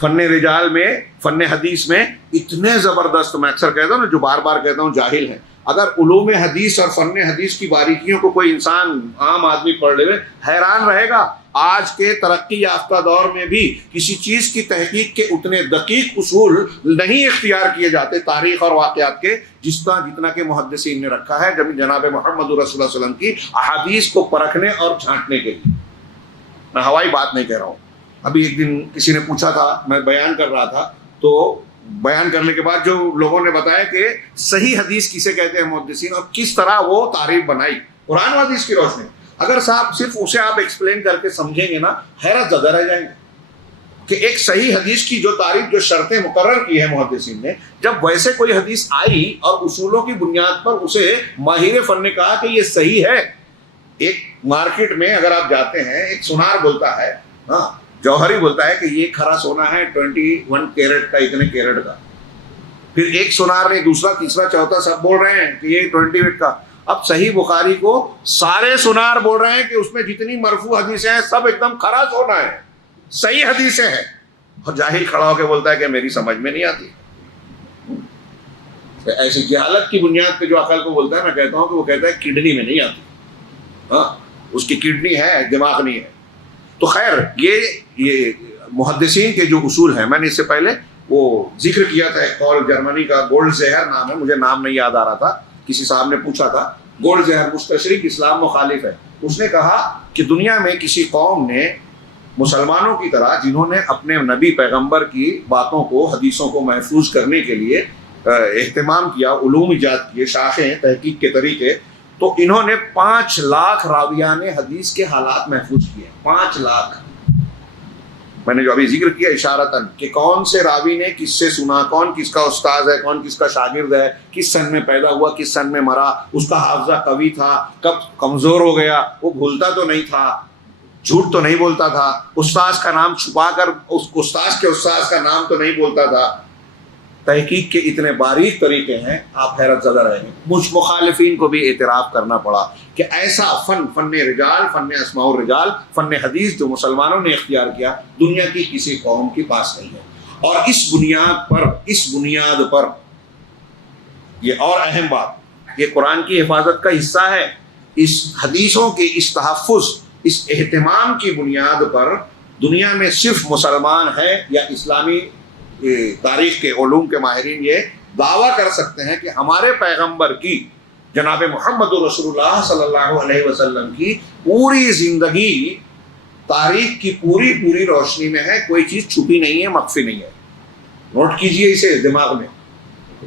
فن رجال میں، فن حدیث میں اتنے زبردست، میں اکثر کہتا ہوں نا، جو بار بار کہتا ہوں، جاہل ہیں. اگر علوم حدیث اور فن حدیث کی باریکیوں کو کوئی انسان، عام آدمی پڑھ لے، حیران رہے گا. آج کے ترقی یافتہ دور میں بھی کسی چیز کی تحقیق کے اتنے دقیق اصول نہیں اختیار کیے جاتے تاریخ اور واقعات کے، جتنا کہ محدثین نے رکھا ہے جناب محمد رسول اللہ صلی اللہ علیہ وسلم کی احادیث کو پرکھنے اور چھانٹنے کے لیے. میں ہوائی بات نہیں کہہ رہا ہوں. ابھی ایک دن کسی نے پوچھا تھا، میں بیان کر رہا تھا، تو بیان کرنے کے بعد جو لوگوں نے بتایا کہ صحیح حدیث کسے کہتے ہیں محدثین، اور کس طرح وہ تعریف بنائی قرآن و حدیث کی روشنی. اگر صاحب صرف اسے آپ ایکسپلین کر کے سمجھیں گے نا، حیرت زدہ رہ جائیں گے کہ ایک صحیح حدیث کی جو تعریف، جو شرطیں مقرر کی ہے محدثین نے، جب ویسے کوئی حدیث آئی اور اصولوں کی بنیاد پر اسے ماہر فن نے کہا کہ یہ صحیح ہے. ایک مارکیٹ میں اگر آپ جاتے ہیں، ایک سونار بولتا ہے، ہاں جوہری بولتا ہے کہ یہ کھرا سونا ہے 21 کیرٹ کا، اتنے کیرٹ کا. پھر ایک سونار نے، دوسرا، تیسرا، چوتھا، سب بول رہے ہیں کہ یہ 28 کا. اب صحیح بخاری کو سارے سونار بول رہے ہیں کہ اس میں جتنی مرفوع حدیثیں ہیں سب ایک دم کھرا سونا ہے، صحیح حدیثیں ہیں. اور جاہل کھڑا ہو کے بولتا ہے کہ میری سمجھ میں نہیں آتی. ایسی جہالت کی بنیاد پہ جو عقل کو بولتا ہے، میں کہتا ہوں کہ وہ کہتا ہے کڈنی میں نہیں آتی. ہاں، اس کی کڈنی ہے، دماغ نہیں ہے. تو خیر، یہ محدثین کے جو اصول ہیں، میں نے اس سے پہلے وہ ذکر کیا تھا. ایک قول جرمنی کا، گولڈ زہر نام ہے، مجھے نام نہیں یاد آ رہا تھا، کسی صاحب نے پوچھا تھا. گولڈ زہر مستشرق، اسلام مخالف ہے. اس نے کہا کہ دنیا میں کسی قوم نے مسلمانوں کی طرح، جنہوں نے اپنے نبی پیغمبر کی باتوں کو، حدیثوں کو محفوظ کرنے کے لیے اہتمام کیا، علوم ایجاد کیے، شاخیں، تحقیق کے طریقے، تو انہوں نے 5 لاکھ راویان حدیث کے حالات محفوظ کیے. 5 لاکھ. میں نے جو ابھی ذکر کیا اشارتاً کہ کون سے راوی نے کس سے سنا، کون کس کا استاد ہے، کون کس کا شاگرد ہے، کس سن میں پیدا ہوا، کس سن میں مرا، اس کا حافظہ قوی تھا، کب کمزور ہو گیا، وہ بھولتا تو نہیں تھا، جھوٹ تو نہیں بولتا تھا، استاذ کا نام چھپا کر اس استاذ کے استاذ کا نام تو نہیں بولتا تھا. تحقیق کے اتنے باریک طریقے ہیں، آپ حیرت زدہ رہیں گے. مجھ مخالفین کو بھی اعتراف کرنا پڑا کہ ایسا فن رجال، فن اسماء الرجال، فن حدیث جو مسلمانوں نے اختیار کیا، دنیا کی کسی قوم کے پاس نہیں ہے. اور اس بنیاد پر یہ اور اہم بات، یہ قرآن کی حفاظت کا حصہ ہے. اس حدیثوں کے اس تحفظ، اس اہتمام کی بنیاد پر دنیا میں صرف مسلمان ہے یا اسلامی تاریخ کے علوم کے ماہرین یہ دعویٰ کر سکتے ہیں کہ ہمارے پیغمبر کی، جناب محمد رسول اللہ صلی اللہ علیہ وسلم کی پوری زندگی تاریخ کی پوری روشنی میں ہے، کوئی چیز چھپی نہیں ہے، مخفی نہیں ہے. نوٹ کیجئے اسے دماغ میں،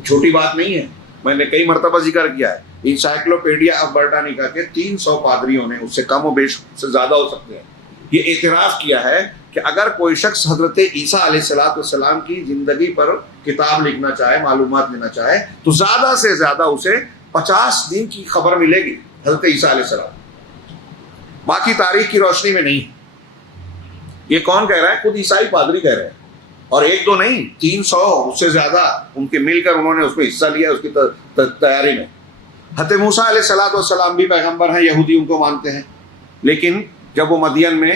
چھوٹی بات نہیں ہے. میں نے کئی مرتبہ ذکر کیا ہے، انسائکلوپیڈیا آف برٹانیکا کے 300 پادریوں نے، اس سے کم و بیش سے زیادہ ہو سکتے ہیں، یہ اعتراف کیا ہے کہ اگر کوئی شخص حضرت عیسیٰ علیہ السلام کی زندگی پر کتاب لکھنا چاہے، معلومات لینا چاہے، تو زیادہ سے زیادہ اسے 50 دن کی خبر ملے گی حضرت عیسیٰ علیہ السلام، باقی تاریخ کی روشنی میں نہیں. یہ کون کہہ رہا ہے؟ خود عیسائی پادری کہہ رہے ہیں. اور 1 2 نہیں، 300 اس سے زیادہ ان کے مل کر انہوں نے اس میں حصہ لیا، اس کی تیاری میں. حضرت موسیٰ علیہ السلام بھی پیغمبر ہیں، یہودی ان کو مانتے ہیں، لیکن جب وہ مدین میں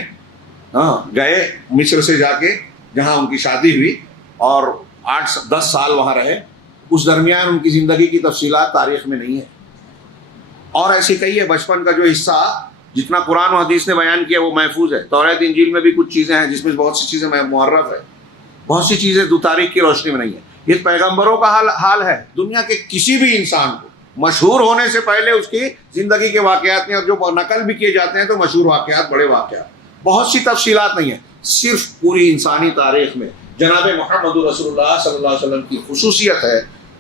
گئے، مصر سے جا کے جہاں ان کی شادی ہوئی، اور 8-10 سال وہاں رہے، اس درمیان ان کی زندگی کی تفصیلات تاریخ میں نہیں ہے. اور ایسے کئی ہے، بچپن کا جو حصہ جتنا قرآن و حدیث نے بیان کیا وہ محفوظ ہے. توریت انجیل میں بھی کچھ چیزیں ہیں جس میں بہت سی چیزیں معرف ہے، بہت سی چیزیں دو تاریخ کی روشنی میں نہیں ہے. یہ پیغمبروں کا حال ہے. دنیا کے کسی بھی انسان کو مشہور ہونے سے پہلے اس کی زندگی کے واقعات میں، اور جو نقل بھی کیے جاتے ہیں تو مشہور واقعات، بڑے واقعات، بہت سی تفصیلات نہیں ہیں. صرف پوری انسانی تاریخ میں جناب محمد رسول اللہ صلی اللہ علیہ وسلم کی خصوصیت ہے.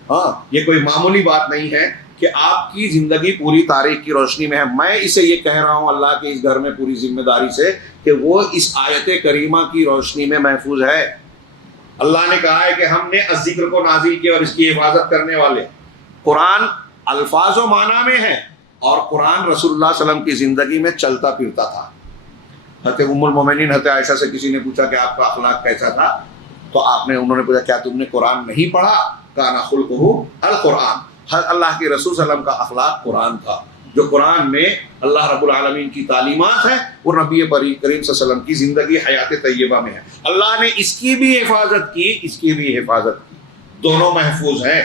ہاں، یہ کوئی معمولی بات نہیں ہے کہ آپ کی زندگی پوری تاریخ کی روشنی میں ہے. میں اسے یہ کہہ رہا ہوں اللہ کے اس گھر میں پوری ذمہ داری سے کہ وہ اس آیت کریمہ کی روشنی میں محفوظ ہے. اللہ نے کہا ہے کہ ہم نے الذکر کو نازل کیا اور اس کی حفاظت کرنے والے. قرآن الفاظ و معنی میں ہے، اور قرآن رسول اللہ صلی اللہ علیہ وسلم کی زندگی میں چلتا پھرتا تھا. حضرت ام المومنین حضرت عائشہ سے کسی نے پوچھا کہ آپ کا اخلاق کیسا تھا، تو انہوں نے پوچھا کیا تم نے قرآن نہیں پڑھا؟ کان خلقہ القرآن. اللہ کے رسول صلی اللہ علیہ وسلم کا اخلاق قرآن تھا. جو قرآن میں اللہ رب العالمین کی تعلیمات ہیں وہ نبی کریم صلی اللہ علیہ وسلم کی زندگی حیات طیبہ میں ہے. اللہ نے اس کی بھی حفاظت کی، اس کی بھی حفاظت کی. دونوں محفوظ ہیں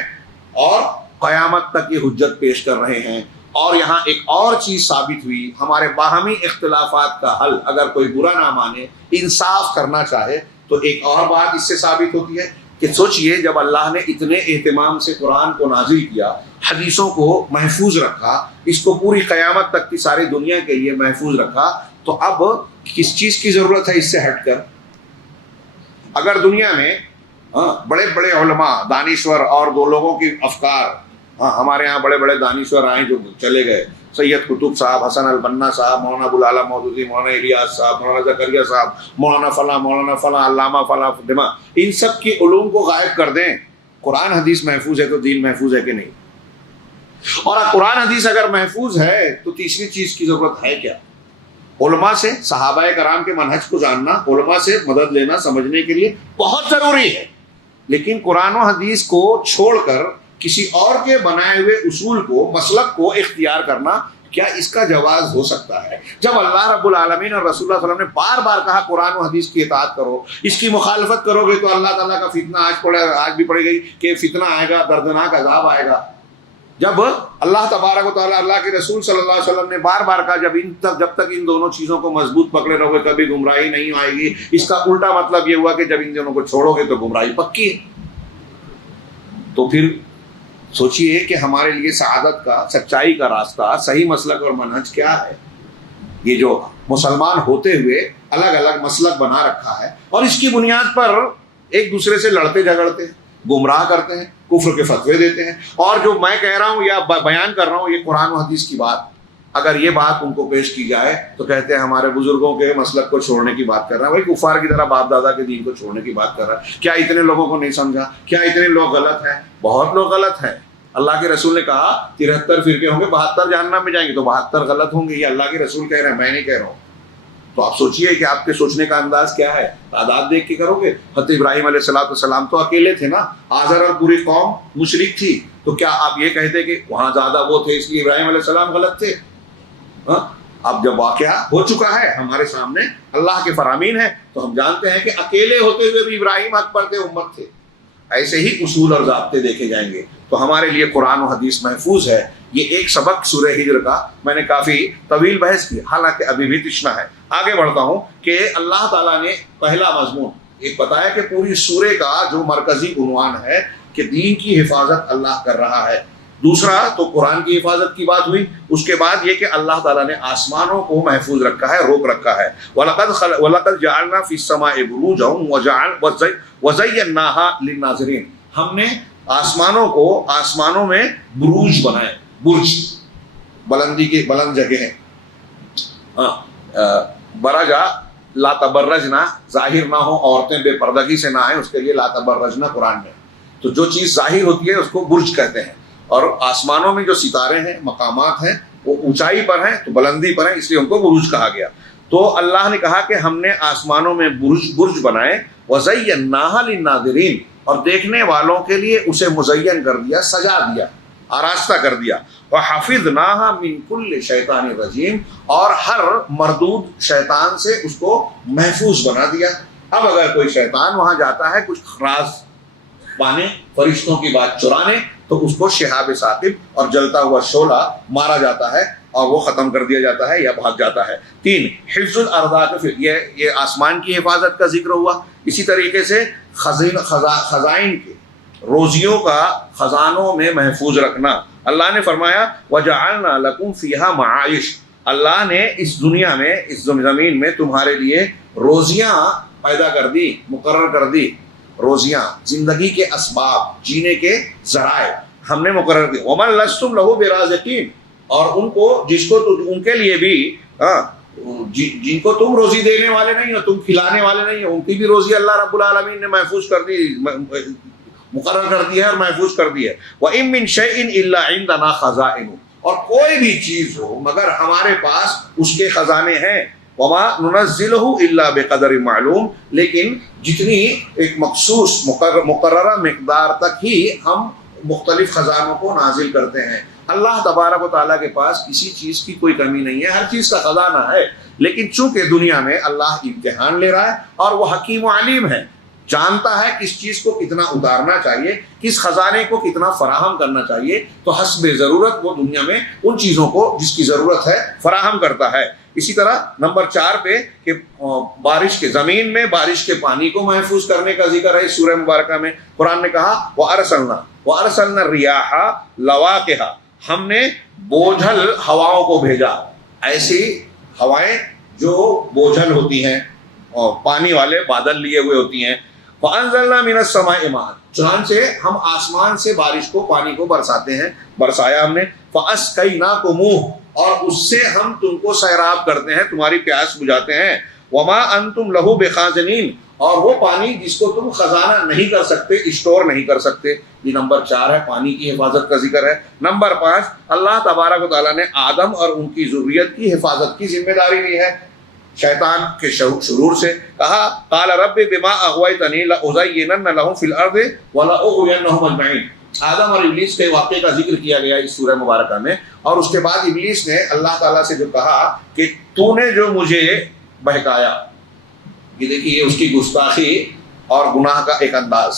اور قیامت تک یہ حجت پیش کر رہے ہیں. اور یہاں ایک اور چیز ثابت ہوئی، ہمارے باہمی اختلافات کا حل اگر کوئی برا نہ مانے، انصاف کرنا چاہے، تو ایک اور بات اس سے ثابت ہوتی ہے کہ سوچئے جب اللہ نے اتنے اہتمام سے قرآن کو نازل کیا، حدیثوں کو محفوظ رکھا، اس کو پوری قیامت تک کی ساری دنیا کے لیے محفوظ رکھا، تو اب کس چیز کی ضرورت ہے اس سے ہٹ کر؟ اگر دنیا میں بڑے بڑے علماء، دانشور اور دو لوگوں کی افکار، ہمارے ہاں بڑے بڑے دانشور آئے جو چلے گئے، سید قطب صاحب، حسن البنا صاحب، مولانا ابوالعلا مودودی، مولانا الیاس صاحب، مولانا زکریا صاحب، مولانا فلاں علامہ فلاں دما، ان سب کی علوم کو غائب کر دیں. قرآن حدیث محفوظ ہے تو دین محفوظ ہے کہ نہیں؟ اور قرآن حدیث اگر محفوظ ہے تو تیسری چیز کی ضرورت ہے کیا؟ علماء سے، صحابہ کرام کے منہج کو جاننا، علماء سے مدد لینا سمجھنے کے لیے بہت ضروری ہے. لیکن قرآن و حدیث کو چھوڑ کر کسی اور کے بنائے ہوئے اصول کو، مسلک کو اختیار کرنا، کیا اس کا جواز ہو سکتا ہے؟ جب اللہ رب العالمین اور رسول اللہ صلی اللہ علیہ وسلم نے بار بار کہا قرآن و حدیث کی اطاعت کرو، اس کی مخالفت کرو گے تو اللہ تعالیٰ کا فتنہ آج بھی پڑے گی کہ فتنہ آئے گا، دردناک عذاب آئے گا. جب اللہ تبارک و تعالیٰ، اللہ کے رسول صلی اللہ علیہ وسلم نے بار بار کہا جب تک ان دونوں چیزوں کو مضبوط پکڑے رہو گے کبھی گمراہی نہیں آئے گی، اس کا الٹا مطلب یہ ہوا کہ جب ان دونوں کو چھوڑو گے تو گمراہی پکی ہے. تو پھر سوچئے کہ ہمارے لیے سعادت کا، سچائی کا راستہ، صحیح مسلک اور منہج کیا ہے؟ یہ جو مسلمان ہوتے ہوئے الگ الگ مسلک بنا رکھا ہے اور اس کی بنیاد پر ایک دوسرے سے لڑتے جھگڑتے ہیں، گمراہ کرتے ہیں، کفر کے فتوے دیتے ہیں. اور جو میں کہہ رہا ہوں یا بیان کر رہا ہوں یہ قرآن و حدیث کی بات، اگر یہ بات ان کو پیش کی جائے تو کہتے ہیں ہمارے بزرگوں کے مسلک کو چھوڑنے کی بات کر رہا ہے. وہی کفار کی طرح باپ دادا کے دین کو چھوڑنے کی بات کر رہا ہے. کیا اتنے لوگوں کو نہیں سمجھا؟ کیا اتنے لوگ غلط ہیں؟ بہت لوگ غلط ہیں. اللہ کے رسول نے کہا 73 فرقے ہوں گے، 72 جہنم میں جائیں گے، تو 72 غلط ہوں گے. یہ اللہ کے رسول کہہ رہے ہیں، میں نہیں کہہ رہا ہوں. تو آپ سوچئے کہ آپ کے سوچنے کا انداز کیا ہے، تعداد دیکھ کے کرو گے. حضرت ابراہیم علیہ السلام تو اکیلے تھے نا، آزر اور پوری قوم مشرک تھی، تو کیا آپ یہ کہتے کہ وہاں زیادہ وہ تھے اس لیے ابراہیم علیہ السلام غلط تھے؟ اب جب واقعہ ہو چکا ہے ہمارے سامنے، اللہ کے فرامین ہیں، تو ہم جانتے ہیں کہ اکیلے ہوتے ہوئے بھی ابراہیم حق پر تھے، امت تھے. ایسے ہی اصول اور ضابطے دیکھے جائیں گے. تو ہمارے لیے قرآن و حدیث محفوظ ہے. یہ ایک سبق سورہ ہجر کا میں نے کافی طویل بحث کی، حالانکہ ابھی بھی تشنا ہے. آگے بڑھتا ہوں کہ اللہ تعالیٰ نے پہلا مضمون ایک بتایا کہ پوری سورے کا جو مرکزی عنوان ہے کہ دین کی حفاظت اللہ کر رہا ہے. دوسرا تو قرآن کی حفاظت کی بات ہوئی، اس کے بعد یہ کہ اللہ تعالیٰ نے آسمانوں کو محفوظ رکھا ہے، روک رکھا ہے. وَلَقَدْ جَعَلْنَا فِي السَّمَاءِ بُرُوجًا وَزَيَّنَّاهَا لِلنَّاظِرِينَ. ہم نے آسمانوں میں بروج بنائے. برج بلندی کے بلند جگہ ہیں. برجا لا تبرجنا، ظاہر نہ ہو، عورتیں بے پردگی سے نہ آئیں، اس کے لیے لا تبرجنا قرآن میں. تو جو چیز ظاہر ہوتی ہے اس کو برج کہتے ہیں. اور آسمانوں میں جو ستارے ہیں، مقامات ہیں، وہ اونچائی پر ہیں تو بلندی پر ہیں، اس لیے ان کو بروج کہا گیا. تو اللہ نے کہا کہ ہم نے آسمانوں میں برج بنائے، وَزَيَّنَّاهَا لِلنَّاظِرِينَ، اور دیکھنے والوں کے لیے اسے مزین کر دیا، سجا دیا، آراستہ کر دیا. وَحَفِظْنَاهَا مِن كُلِّ شَيْطَانٍ رَجِيمٍ، اور ہر مردود شیطان سے اس کو محفوظ بنا دیا. اب اگر کوئی شیطان وہاں جاتا ہے کچھ خراش پانے، فرشتوں کی بات چرانے، تو اس کو شہاب ثاقب اور جلتا ہوا شعلہ مارا جاتا ہے اور وہ ختم کر دیا جاتا ہے یا بھاگ جاتا ہے۔ 3 حفظ الارزاق، یہ آسمان کی حفاظت کا ذکر ہوا۔ اسی طریقے سے خزائن کے، روزیوں کا خزانوں میں محفوظ رکھنا۔ اللہ نے فرمایا وَجَعَلْنَا لَكُمْ فِيهَا مَعَائِشَ، اللہ نے اس دنیا میں، اس زمین میں تمہارے لیے روزیاں پیدا کر دی، مقرر کر دی۔ روزیاں، زندگی کے اسباب، جینے کے ذرائع ہم نے مقرر کی۔ وَمَن لَسْتُمْ لَهُ بِرَازِقِينَ، اور ان کو، جس کو ان کے لیے بھی، جن کو تم روزی دینے والے نہیں ہو، تم کھلانے والے نہیں ہو، ان کی بھی روزی اللہ رب العالمین نے محفوظ کر دی، مقرر کر دی ہے اور محفوظ کر دی ہے۔ وَإِن مِّن شَيْءٍ إِلَّا عِندَنَا خَزَائِنُ، اور کوئی بھی چیز ہو مگر ہمارے پاس اس کے خزانے ہیں۔ وَمَا نُنَزِّلُهُ إِلَّا بِقَدَرٍ معلوم، لیکن جتنی ایک مخصوص مقررہ مقدار تک ہی ہم مختلف خزانوں کو نازل کرتے ہیں۔ اللہ تبارک و تعالیٰ کے پاس کسی چیز کی کوئی کمی نہیں ہے، ہر چیز کا خزانہ ہے، لیکن چونکہ دنیا میں اللہ امتحان لے رہا ہے اور وہ حکیم و علیم ہے، جانتا ہے کس چیز کو کتنا اتارنا چاہیے، کس خزانے کو کتنا فراہم کرنا چاہیے، تو حسب ضرورت وہ دنیا میں ان چیزوں کو جس کی ضرورت ہے فراہم کرتا ہے۔ اسی طرح نمبر 4 پہ کہ بارش کے، زمین میں بارش کے پانی کو محفوظ کرنے کا ذکر ہے اس سورہ مبارکہ میں۔ قرآن نے کہا وَأَرْسَلْنَا الرِّيَاحَ لَوَاقِحَ، ہم نے بوجھل ہواؤں کو بھیجا، ایسی ہوائیں جو بوجھل ہوتی ہیں اور پانی والے بادل لیے ہوئے ہوتی ہیں۔ فَأَنزَلْنَا مِنَ السَّمَاءِ مَاءً، چنانچہ ہم آسمان سے بارش کو، پانی کو برساتے ہیں، برسایا ہم نے۔ فَأَسْقَيْنَاكُمُوهُ، اور اس سے ہم تم کو سیراب کرتے ہیں، تمہاری پیاس بجھاتے ہیں۔ وَمَا أَنْتُمْ لَهُ بِخَازِنِينَ، اور وہ پانی جس کو تم خزانہ نہیں کر سکتے، اسٹور نہیں کر سکتے۔ یہ نمبر 4 ہے، پانی کی حفاظت کا ذکر ہے۔ نمبر 5، اللہ تبارک و تعالیٰ نے آدم اور ان کی ذریت کی حفاظت کی ذمہ داری لی ہے شیطان کے شرور سے۔ کہا قال رب بما اغویتنی لأزینن لهم فی الارض ولأغوینہم اجمعین۔ آدم اور ابلیس کے واقعے کا ذکر کیا گیا اس سورہ مبارکہ میں، اور اس کے بعد ابلیس نے اللہ تعالیٰ سے جو کہا کہ تو نے جو مجھے بہکایا، یہ دیکھیے اس کی گستاخی اور گناہ کا ایک انداز،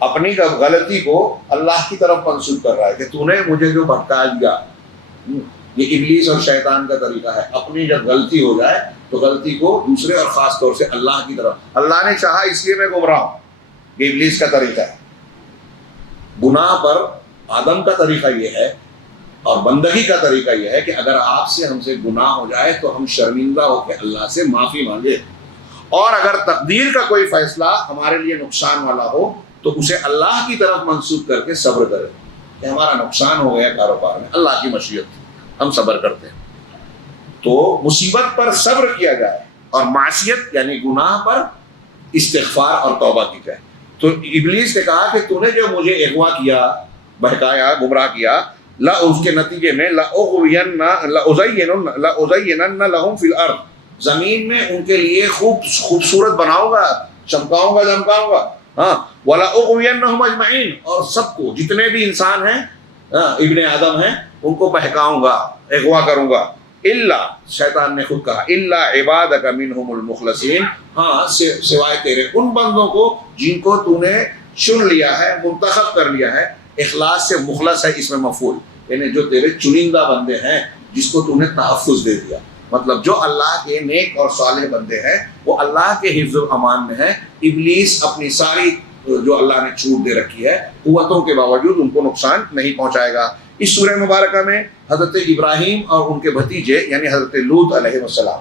اپنی غلطی کو اللہ کی طرف منسوب کر رہا ہے کہ تو نے مجھے جو بھٹکا دیا۔ یہ ابلیس اور شیطان کا طریقہ ہے، اپنی جب غلطی ہو جائے تو غلطی کو دوسرے اور خاص طور سے اللہ کی طرف، اللہ نے چاہا اس لیے میں گمراہ ہوں، یہ ابلیس کا طریقہ ہے۔ گناہ پر آدم کا طریقہ یہ ہے اور بندگی کا طریقہ یہ ہے کہ اگر آپ سے، ہم سے گناہ ہو جائے تو ہم شرمندہ ہو کے اللہ سے معافی مانگے، اور اگر تقدیر کا کوئی فیصلہ ہمارے لیے نقصان والا ہو تو اسے اللہ کی طرف منسوب کر کے صبر کریں کہ ہمارا نقصان ہو گیا کاروبار میں، اللہ کی مشیت تھی، ہم صبر کرتے ہیں۔ تو مصیبت پر صبر کیا جائے اور معصیت یعنی گناہ پر استغفار اور توبہ کی جائے۔ تو ابلیس نے کہا کہ تو نے جو مجھے اغوا کیا، بہکایا، گمراہ کیا، اس کے نتیجے میں لَأُزَيِّنَنَّ لَهُمْ فِي الْأَرْضِ، زمین میں ان کے لیے خوبصورت بناؤں گا، چمکاؤں گا، دمکاؤں گا، وَلَأُغْوِيَنَّهُمْ أَجْمَعِينَ، اور سب کو، جتنے بھی انسان ہیں، ابن آدم ہیں، ان کو بہکاؤں گا، اغوا کروں گا۔ الا، شیطان نے خود کہا، الا عبادک منہم المخلصین، ہاں سوائے تیرے ان بندوں کو جن کو تو نے چن لیا ہے، منتخب کر لیا ہے۔ اخلاص سے مخلص ہے اس میں مفعول، یعنی جو تیرے چنندہ بندے ہیں جس کو تو نے تحفظ دے دیا، مطلب جو اللہ کے نیک اور صالح بندے ہیں وہ اللہ کے حفظ و امان میں ہیں۔ ابلیس اپنی ساری جو اللہ نے چھوٹ دے رکھی ہے قوتوں کے باوجود ان کو نقصان نہیں پہنچائے گا۔ اس سورہ مبارکہ میں حضرت ابراہیم اور ان کے بھتیجے یعنی حضرت لوط علیہ السلام،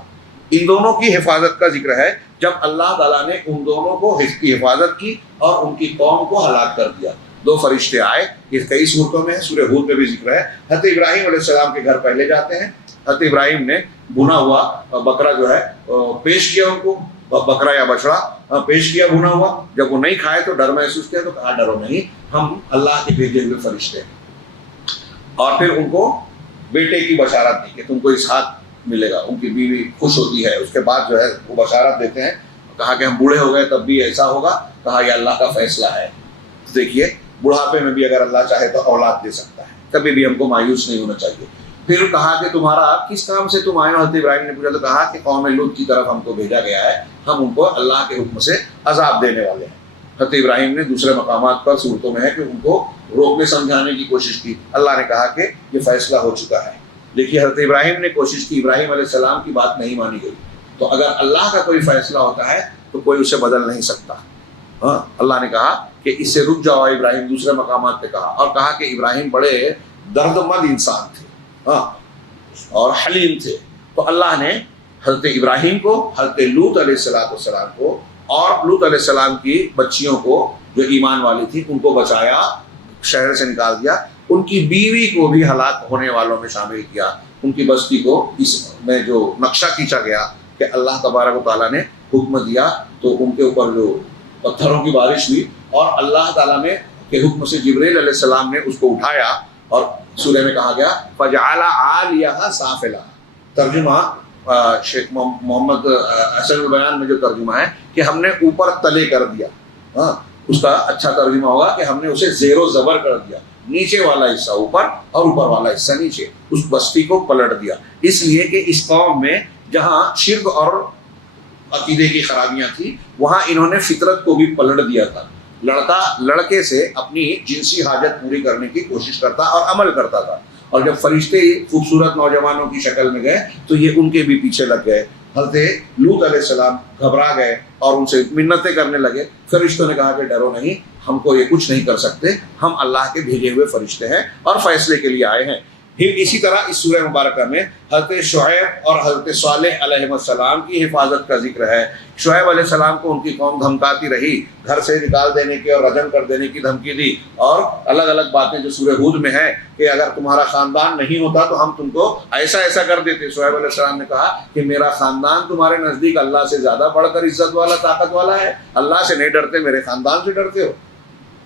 ان دونوں کی حفاظت کا ذکر ہے، جب اللہ تعالیٰ نے ان دونوں کو کی حفاظت کی اور ان کی قوم کو ہلاک کر دیا۔ 2 فرشتے آئے، یہ کئی صورتوں میں ہے، سورہ ہود میں بھی ذکر ہے۔ حضرت ابراہیم علیہ السلام کے گھر پہلے جاتے ہیں، حضرت ابراہیم نے بھنا ہوا بکرا جو ہے پیش کیا، ان کو بکرا یا بچڑا پیش کیا بھنا ہوا، جب وہ نہیں کھائے تو ڈر محسوس کیا، تو کہا ڈرو نہیں، ہم اللہ کے بھیجے ہوئے فرشتے ہیں، اور پھر ان کو بیٹے کی بشارت دی کہ تم کو اسحاق ملے گا۔ ان کی بیوی خوش ہوتی ہے، اس کے بعد جو ہے وہ بشارت دیتے ہیں، کہا کہ ہم بوڑھے ہو گئے تب بھی ایسا ہوگا، کہا یہ اللہ کا فیصلہ ہے۔ دیکھیے بڑھاپے میں بھی اگر اللہ چاہے تو اولاد دے سکتا ہے، کبھی بھی ہم کو مایوس نہیں ہونا چاہیے۔ پھر کہا کہ تمہارا کس کام سے تم آئے ہو؟ حضرت ابراہیم نے پوچھا تو کہا کہ قوم لوط کی طرف ہم کو بھیجا گیا ہے، ہم ان کو اللہ کے حکم سے عذاب دینے والے ہیں۔ حضرت ابراہیم نے دوسرے مقامات پر صورتوں میں ہے کہ ان کو روکنے سمجھانے کی کوشش کی. اللہ نے کہا کہ یہ فیصلہ ہو چکا ہے. لیکن حضرت ابراہیم نے کوشش کی, ابراہیم علیہ السلام کی بات نہیں مانی گئی. تو اگر اللہ کا کوئی فیصلہ ہوتا ہے تو کوئی اسے بدل نہیں سکتا. ہاں, اللہ نے کہا کہ اس سے رک جاؤ ابراہیم, دوسرے مقامات پہ کہا, اور کہا کہ ابراہیم بڑے درد مند انسان تھے, ہاں, اور حلیم تھے. تو اللہ نے حضرت ابراہیم کو, حضرت لوط علیہ السلام کو, اور لوط علیہ السلام کی بچیوں کو جو ایمان والی تھی ان کو بچایا, شہر سے نکال دیا. ان کی بیوی کو بھی ہلاک ہونے والوں میں شامل کیا. ان کی بستی کو اس میں جو نقشہ کھینچا گیا کہ اللہ تبارک و تعالیٰ نے حکم دیا تو ان کے اوپر جو پتھروں کی بارش ہوئی, اور اللہ تعالیٰ نے کے حکم سے جبریل علیہ السلام نے اس کو اٹھایا, اور سورہ میں کہا گیا فجعل عالیہا سافلہا. ترجمہ شیخ محمد حسن البیان میں جو ترجمہ ہے کہ ہم نے اوپر تلے کر دیا. ہاں, اس کا اچھا ترجمہ ہوگا کہ ہم نے اسے زیر و زبر کر دیا, نیچے والا حصہ اوپر اور اوپر والا حصہ نیچے, اس بستی کو پلٹ دیا. اس لیے کہ اس قوم میں جہاں شرک اور عقیدے کی خرابیاں تھیں وہاں انہوں نے فطرت کو بھی پلٹ دیا تھا. لڑکا لڑکے سے اپنی جنسی حاجت پوری کرنے کی کوشش کرتا اور عمل کرتا تھا, اور جب فرشتے خوبصورت نوجوانوں کی شکل میں گئے تو یہ ان کے بھی پیچھے لگ گئے. حضرت لوط علیہ السلام گھبرا گئے اور ان سے منتیں کرنے لگے. فرشتوں نے کہا کہ ڈرو نہیں, ہم کو یہ کچھ نہیں کر سکتے, ہم اللہ کے بھیجے ہوئے فرشتے ہیں اور فیصلے کے لیے آئے ہیں. پھر اسی طرح اس سورہ مبارکہ میں حضرت شعیب اور حضرت صالح علیہ السلام کی حفاظت کا ذکر ہے. شعیب علیہ السلام کو ان کی قوم دھمکاتی رہی, گھر سے نکال دینے کی اور رجم کر دینے کی دھمکی دی, اور الگ الگ باتیں جو سورہ ہود میں ہے کہ اگر تمہارا خاندان نہیں ہوتا تو ہم تم کو ایسا ایسا کر دیتے. شعیب علیہ السلام نے کہا کہ میرا خاندان تمہارے نزدیک اللہ سے زیادہ بڑھ کر عزت والا, طاقت والا ہے, اللہ سے نہیں ڈرتے, میرے خاندان سے ڈرتے ہو.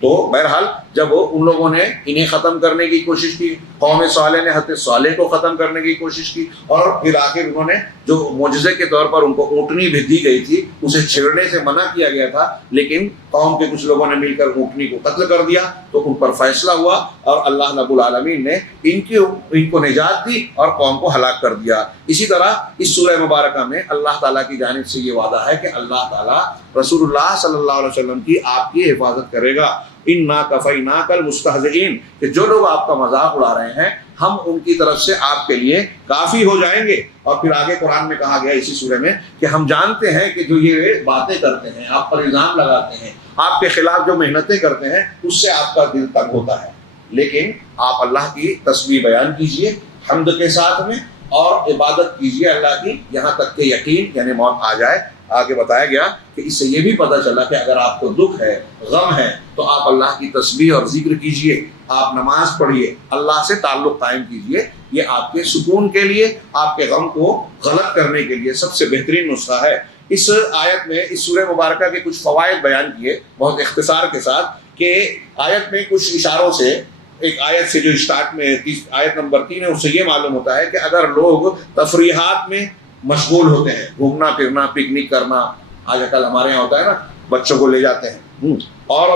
تو بہرحال جب ان لوگوں نے انہیں ختم کرنے کی کوشش کی, قوم صالح نے حضرت صالح کو ختم کرنے کی کوشش کی, اور پھر آخر انہوں نے جو معجزے کے طور پر ان کو اونٹنی بھی دی گئی تھی اسے چھیڑنے سے منع کیا گیا تھا, لیکن قوم کے کچھ لوگوں نے مل کر اونٹنی کو قتل کر دیا. تو ان پر فیصلہ ہوا اور اللہ رب العالمین نے ان کو نجات دی اور قوم کو ہلاک کر دیا. اسی طرح اس سورہ مبارکہ میں اللہ تعالیٰ کی جانب سے یہ وعدہ ہے کہ اللہ تعالیٰ رسول اللہ صلی اللہ علیہ وسلم کی آپ کی حفاظت کرے گا. اِنَّا كَفَيْنَاكَ الْمُسْتَهْزِئِينَ, کہ جو لوگ آپ کا مذاق اڑا رہے ہیں ہم ان کی طرف سے آپ کے لیے کافی ہو جائیں گے. اور پھر آگے قرآن میں کہا گیا اسی سورہ میں کہ ہم جانتے ہیں کہ جو یہ باتیں کرتے ہیں, آپ پر الزام لگاتے ہیں, آپ کے خلاف جو محنتیں کرتے ہیں, اس سے آپ کا دل تنگ ہوتا ہے. لیکن آپ اللہ کی تسبیح بیان کیجئے حمد کے ساتھ میں, اور عبادت کیجئے اللہ کی, یہاں تک کہ یقین یعنی موت آ جائے. آگے بتایا گیا کہ اس سے یہ بھی پتہ چلا کہ اگر آپ کو دکھ ہے, غم ہے, تو آپ اللہ کی تسبیح اور ذکر کیجئے, آپ نماز پڑھیے, اللہ سے تعلق قائم کیجئے. یہ آپ کے سکون کے لیے, آپ کے غم کو غلط کرنے کے لیے سب سے بہترین نسخہ ہے. اس آیت میں اس سورہ مبارکہ کے کچھ فوائد بیان کیے بہت اختصار کے ساتھ, کہ آیت میں کچھ اشاروں سے, ایک آیت سے جو اسٹارٹ میں آیت نمبر 3 ہے, اس سے یہ معلوم ہوتا ہے کہ اگر لوگ تفریحات میں مشغول ہوتے ہیں, گھومنا پھرنا, پکنک کرنا, آج کل ہمارے یہاں ہوتا ہے نا, بچوں کو لے جاتے ہیں, اور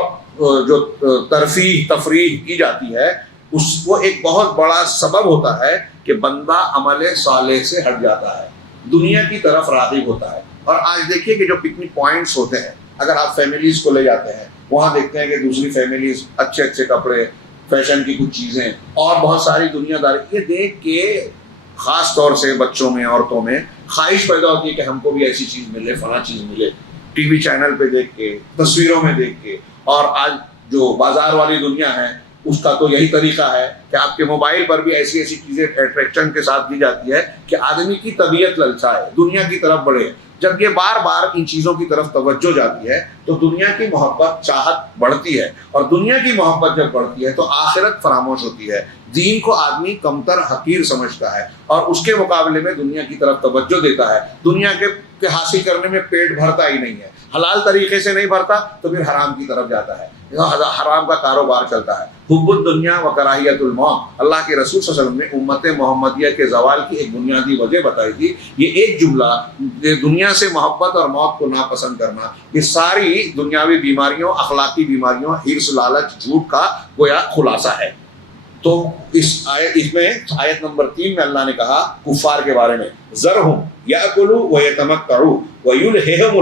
جو تفریح کی جاتی ہے اس کو ایک بہت بڑا سبب ہوتا ہے کہ بندہ عمل صالح سے ہٹ جاتا ہے, دنیا کی طرف راغب ہوتا ہے. اور آج دیکھیے کہ جو پکنک پوائنٹس ہوتے ہیں, اگر آپ فیملیز کو لے جاتے ہیں, وہاں دیکھتے ہیں کہ دوسری فیملیز اچھے اچھے کپڑے, فیشن کی کچھ چیزیں اور بہت ساری دنیا داری, یہ دیکھ کے خاص طور سے بچوں میں, عورتوں میں خواہش پیدا ہوتی ہے کہ ہم کو بھی ایسی چیز ملے, فلاں چیز ملے. ٹی وی چینل پہ دیکھ کے, تصویروں میں دیکھ کے, اور آج جو بازار والی دنیا ہے اس کا تو یہی طریقہ ہے کہ آپ کے موبائل پر بھی ایسی ایسی چیزیں اٹریکشن کے ساتھ دی جاتی ہے کہ آدمی کی طبیعت للچائے, دنیا کی طرف بڑھے. جب یہ بار بار ان چیزوں کی طرف توجہ جاتی ہے تو دنیا کی محبت, چاہت بڑھتی ہے, اور دنیا کی محبت جب بڑھتی ہے تو آخرت فراموش ہوتی ہے. دین کو آدمی کمتر, حقیر سمجھتا ہے, اور اس کے مقابلے میں دنیا کی طرف توجہ دیتا ہے. دنیا کے حاصل کرنے میں پیٹ بھرتا ہی نہیں ہے, حلال طریقے سے نہیں بھرتا تو پھر حرام کی طرف جاتا ہے, حرام کا کاروبار چلتا ہے. حب الدنیا و کراہیت الموت, اللہ کے رسول صلی اللہ علیہ وسلم نے امت محمدیہ کے زوال کی ایک بنیادی وجہ بتائی تھی. یہ ایک جملہ, دنیا سے محبت اور موت کو ناپسند کرنا, یہ ساری دنیاوی بیماریوں, اخلاقی بیماریوں, حرص, لالچ, جھوٹ کا گویا خلاصہ ہے. تو اس میں آیت نمبر 3 میں اللہ نے کہا کفار کے بارے میں ذرہم یاکلوا ویتمتعوا ویلہہم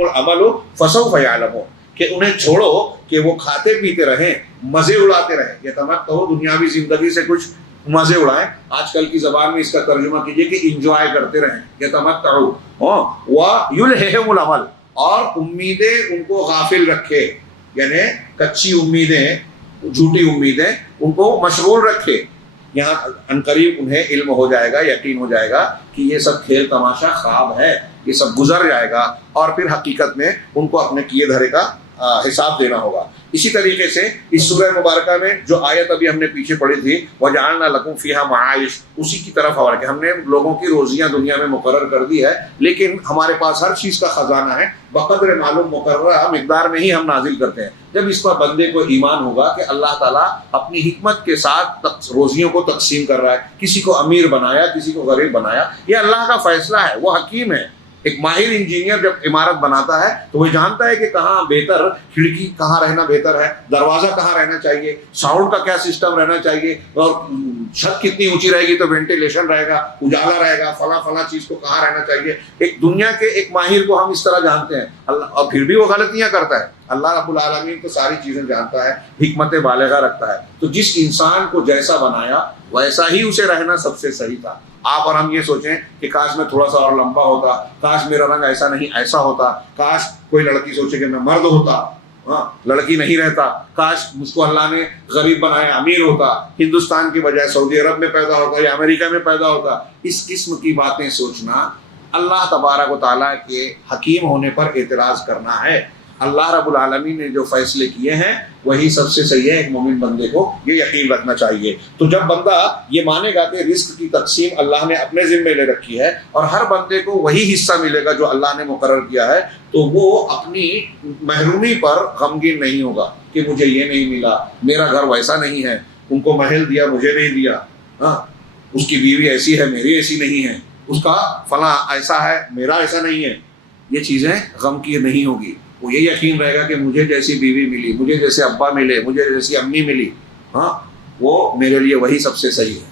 العمل فسوف یعلمون، کہ انہیں چھوڑو کہ وہ کھاتے پیتے رہیں، مزے اڑاتے رہیں. یتمتعوا دنیاوی زندگی سے کچھ مزے اڑائیں، آج کل کی زبان میں اس کا ترجمہ کیجئے کہ انجوائے کرتے رہیں. یتمتعوا ویلہہم العمل، اور امیدیں ان کو غافل رکھے، یعنی کچی امیدیں، جھوٹی امیدیں ان کو مشغول رکھے. یہاں عنقریب انہیں علم ہو جائے گا، یقین ہو جائے گا کہ یہ سب کھیل تماشا خواب ہے، یہ سب گزر جائے گا، اور پھر حقیقت میں ان کو اپنے کیے دھرے کا حساب دینا ہوگا. اسی طریقے سے اس سورہ مبارکہ میں جو آیت ابھی ہم نے پیچھے پڑھی تھی وَجَعَلْنَا لَكُمْ فِيهَا مَعَائِشَ، اسی کی طرف ہمارا کہ ہم نے لوگوں کی روزیاں دنیا میں مقرر کر دی ہے، لیکن ہمارے پاس ہر چیز کا خزانہ ہے، بقدر معلوم مقررہ مقدار میں ہی ہم نازل کرتے ہیں. جب اس پر بندے کو ایمان ہوگا کہ اللہ تعالیٰ اپنی حکمت کے ساتھ روزیوں کو تقسیم کر رہا ہے، کسی کو امیر بنایا، کسی کو غریب بنایا، یہ اللہ کا فیصلہ ہے، وہ حکیم ہے. ایک ماہر انجینئر جب عمارت بناتا ہے تو وہ جانتا ہے کہ کہاں بہتر کھڑکی کہاں رہنا بہتر ہے، دروازہ کہاں رہنا چاہیے، ساؤنڈ کا کیا سسٹم رہنا چاہیے، اور چھت کتنی اونچی رہے گی تو وینٹیلیشن رہے گا، اجالا رہے گا، فلاں چیز کو کہاں رہنا چاہیے. ایک دنیا کے ایک ماہر کو ہم اس طرح جانتے ہیں اللہ، اور پھر بھی وہ غلطیاں کرتا ہے. اللہ رب العالمین تو ساری چیزیں جانتا ہے، حکمت بالغہ رکھتا ہے. تو جس انسان کو جیسا بنایا ویسا ہی اسے رہنا سب سے صحیح تھا. آپ اور ہم یہ سوچیں کہ کاش میں تھوڑا سا اور لمبا ہوتا، کاش میرا رنگ ایسا نہیں ایسا ہوتا، کاش کوئی لڑکی سوچے کہ میں مرد ہوتا، ہاں لڑکی نہیں رہتا، کاش مجھ کو اللہ نے غریب بنایا امیر ہوتا، ہندوستان کی بجائے سعودی عرب میں پیدا ہوتا یا امریکہ میں پیدا ہوتا. اس قسم کی باتیں سوچنا اللہ تبارک و تعالیٰ کے حکیم ہونے پر اعتراض کرنا ہے. اللہ رب العالمین نے جو فیصلے کیے ہیں وہی سب سے صحیح ہے. ایک مومن بندے کو یہ یقین رکھنا چاہیے. تو جب بندہ یہ مانے گا کہ رزق کی تقسیم اللہ نے اپنے ذمے لے رکھی ہے اور ہر بندے کو وہی حصہ ملے گا جو اللہ نے مقرر کیا ہے، تو وہ اپنی محرومی پر غمگین نہیں ہوگا کہ مجھے یہ نہیں ملا، میرا گھر ویسا نہیں ہے، ان کو محل دیا مجھے نہیں دیا، ہاں اس کی بیوی ایسی ہے میری ایسی نہیں ہے، اس کا فلاں ایسا ہے میرا ایسا نہیں ہے. یہ چیزیں غم کی نہیں ہوگی. وہ یہ یقین رہے گا کہ مجھے جیسی بیوی ملی، مجھے جیسے ابا ملے، مجھے جیسی امی ملی، ہاں وہ میرے لیے وہی سب سے صحیح ہے.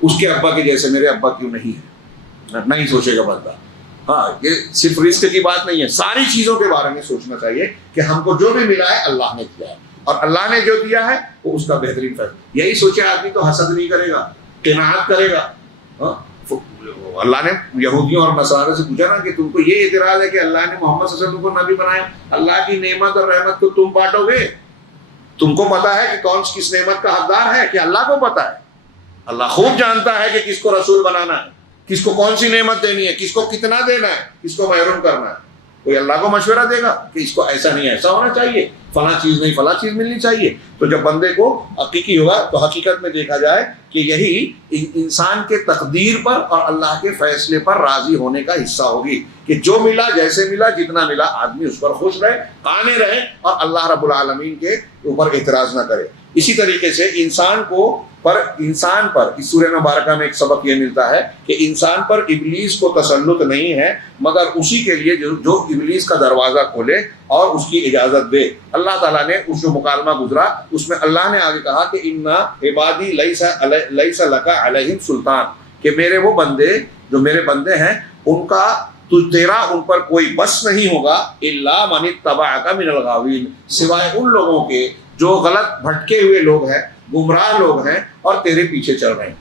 اس کے ابا کے جیسے میرے ابا کیوں نہیں ہے، نہیں سوچے گا بندہ. ہاں یہ صرف رزق کی بات نہیں ہے، ساری چیزوں کے بارے میں سوچنا چاہیے کہ ہم کو جو بھی ملا ہے اللہ نے دیا ہے، اور اللہ نے جو دیا ہے وہ اس کا بہترین فیصلہ. یہی سوچے آدمی تو حسد نہیں کرے گا، قناعت کرے گا. ہاں اللہ نے یہودیوں اور نصارہ سے پوچھا نا کہ تم کو یہ اعتراض ہے کہ اللہ نے محمد صلی اللہ علیہ وسلم کو نبی بنایا، اللہ کی نعمت اور رحمت کو تم بانٹو گے؟ تم کو پتا ہے کہ کون کس نعمت کا حقدار ہے کہ اللہ کو پتا ہے؟ اللہ خوب جانتا ہے کہ کس کو رسول بنانا ہے، کس کو کون سی نعمت دینی ہے، کس کو کتنا دینا ہے، کس کو محروم کرنا ہے. کوئی اللہ کو مشورہ دے گا کہ اس کو ایسا نہیں ایسا ہونا چاہیے، فلاں چیز نہیں فلاں چیز ملنی چاہیے. تو جب بندے کو حقیقی ہوگا تو حقیقت میں دیکھا جائے کہ یہی انسان کے تقدیر پر اور اللہ کے فیصلے پر راضی ہونے کا حصہ ہوگی کہ جو ملا جیسے ملا جتنا ملا آدمی اس پر خوش رہے، قانے رہے، اور اللہ رب العالمین کے اوپر اعتراض نہ کرے. اسی طریقے سے انسان پر اس سورہ مبارکہ میں ایک سبق یہ ملتا ہے کہ انسان پر ابلیس کو تسلط نہیں ہے مگر اسی کے لیے جو ابلیس کا دروازہ کھولے اور اس کی اجازت دے. اللہ تعالیٰ نے اس جو مکالمہ گزرا اس میں اللہ نے آگے کہا کہ اِنَّ عِبَادِي لَيْسَ لَكَ عَلَيْهِمْ سُلْطَان، کہ میرے وہ بندے جو میرے بندے ہیں ان کا تیرا ان پر کوئی بس نہیں ہوگا اِلَّا مَنِ اتَّبَعَكَ مِنَ الْغَاوِينَ، سوائے ان لوگوں کے جو غلط بھٹکے ہوئے لوگ ہیں، گمراہ لوگ ہیں اور تیرے پیچھے چل رہے ہیں.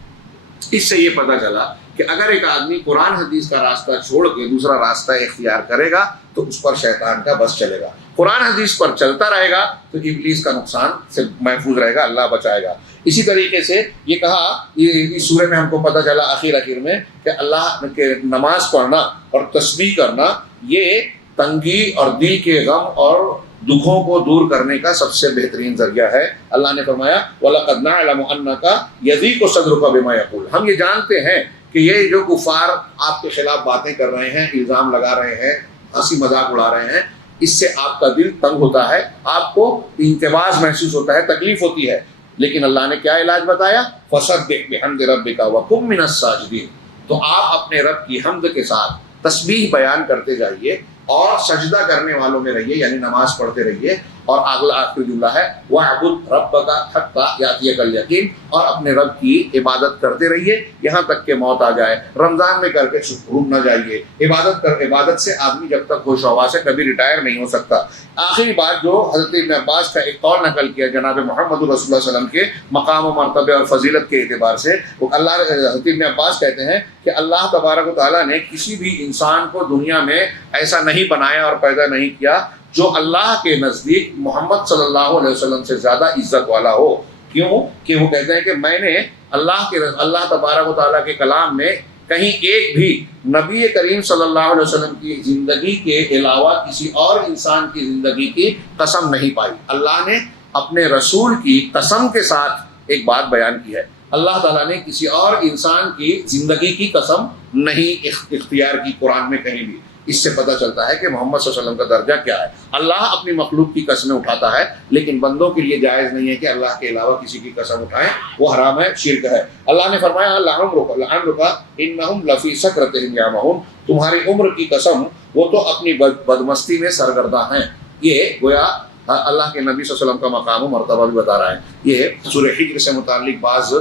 اس سے یہ پتہ چلا کہ اگر ایک آدمی قرآن حدیث کا راستہ چھوڑ کے دوسرا راستہ اختیار کرے گا تو اس پر شیطان کا بس چلے گا. قرآن حدیث پر چلتا رہے گا تو ابلیس کا نقصان سے محفوظ رہے گا، اللہ بچائے گا. اسی طریقے سے یہ کہا اس سورہ میں ہم کو پتہ چلا آخر میں کہ اللہ کے نماز پڑھنا اور تسبیح کرنا یہ تنگی اور دل کے غم اور دکھوں کو دور کرنے کا سب سے بہترین ذریعہ ہے. اللہ نے فرمایا وَلَقَدْ نَعْلَمُ أَنَّكَ يَضِيقُ صَدْرُكَ بِمَا يَقُولُ، ہم یہ جانتے ہیں کہ یہ جو کفار آپ کے خلاف باتیں کر رہے ہیں، الزام لگا رہے ہیں، ہنسی مذاق اڑا رہے ہیں، اس سے آپ کا دل تنگ ہوتا ہے، آپ کو انتباہ محسوس ہوتا ہے، تکلیف ہوتی ہے. لیکن اللہ نے کیا علاج بتایا؟ فَسَبِّحْ بِحَمْدِ رَبِّكَ وَكُن مِّنَ السَّاجِدِينَ، تو آپ اپنے رب کی حمد کے ساتھ تسبیح بیان کرتے جائیے اور سجدہ کرنے والوں میں رہیے، یعنی نماز پڑھتے رہیے اور اگلا آخری جملہ ہے وَاعْبُدْ رَبَّكَ حَتَّىٰ يَأْتِيَكَ الْيَقِينُ، اور اپنے رب کی عبادت کرتے رہیے یہاں تک کہ موت آ جائے۔ رمضان میں کر کے رک نہ جائیے، عبادت سے آدمی جب تک ہوش و حواس ہے کبھی ریٹائر نہیں ہو سکتا۔ آخری بات جو حضرت ابن عباس کا ایک قول نقل کیا جناب محمد رسول اللہ صلی اللہ علیہ وسلم کے مقام و مرتبے اور فضیلت کے اعتبار سے، وہ حضرت ابن عباس کہتے ہیں کہ اللہ تبارک و تعالیٰ نے کسی بھی انسان کو دنیا میں ایسا نہیں بنایا اور پیدا نہیں کیا جو اللہ کے نزدیک محمد صلی اللہ علیہ وسلم سے زیادہ عزت والا ہو۔ کیوں کہ وہ کہتے ہیں کہ میں نے اللہ تبارک و تعالیٰ کے کلام میں کہیں ایک بھی نبی کریم صلی اللہ علیہ وسلم کی زندگی کے علاوہ کسی اور انسان کی زندگی کی قسم نہیں پائی۔ اللہ نے اپنے رسول کی قسم کے ساتھ ایک بات بیان کی ہے، اللہ تعالیٰ نے کسی اور انسان کی زندگی کی قسم نہیں اختیار کی قرآن میں کہیں بھی۔ اس سے پتہ چلتا ہے کہ محمد صلی اللہ علیہ وسلم کا درجہ کیا ہے۔ اللہ اپنی مخلوق کی قسمیں اٹھاتا ہے لیکن بندوں کے لیے جائز نہیں ہے کہ اللہ کے علاوہ کسی کی قسم اٹھائیں، وہ حرام ہے، شرک ہے۔ اللہ نے فرمایا لعمرک انہم لفی سکرتہم یعمہون، تمہاری عمر کی قسم وہ تو اپنی بدمستی میں سرگرداں ہیں۔ یہ گویا اللہ کے نبی صلی اللہ علیہ وسلم کا مقام و مرتبہ بھی بتا رہا ہے۔ یہ سورہ حجر سے متعلق بعض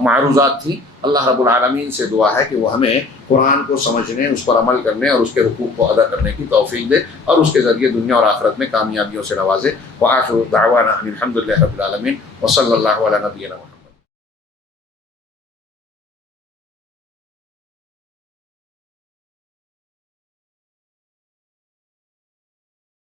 معروضات تھیں۔ اللہ رب العالمین سے دعا ہے کہ وہ ہمیں قرآن کو سمجھنے، اس پر عمل کرنے اور اس کے حقوق کو ادا کرنے کی توفیق دے اور اس کے ذریعے دنیا اور آخرت میں کامیابیوں سے نوازے۔ وآخر دعوانا ان الحمد للہ رب العالمین وصلی اللہ علی نبینا محمد۔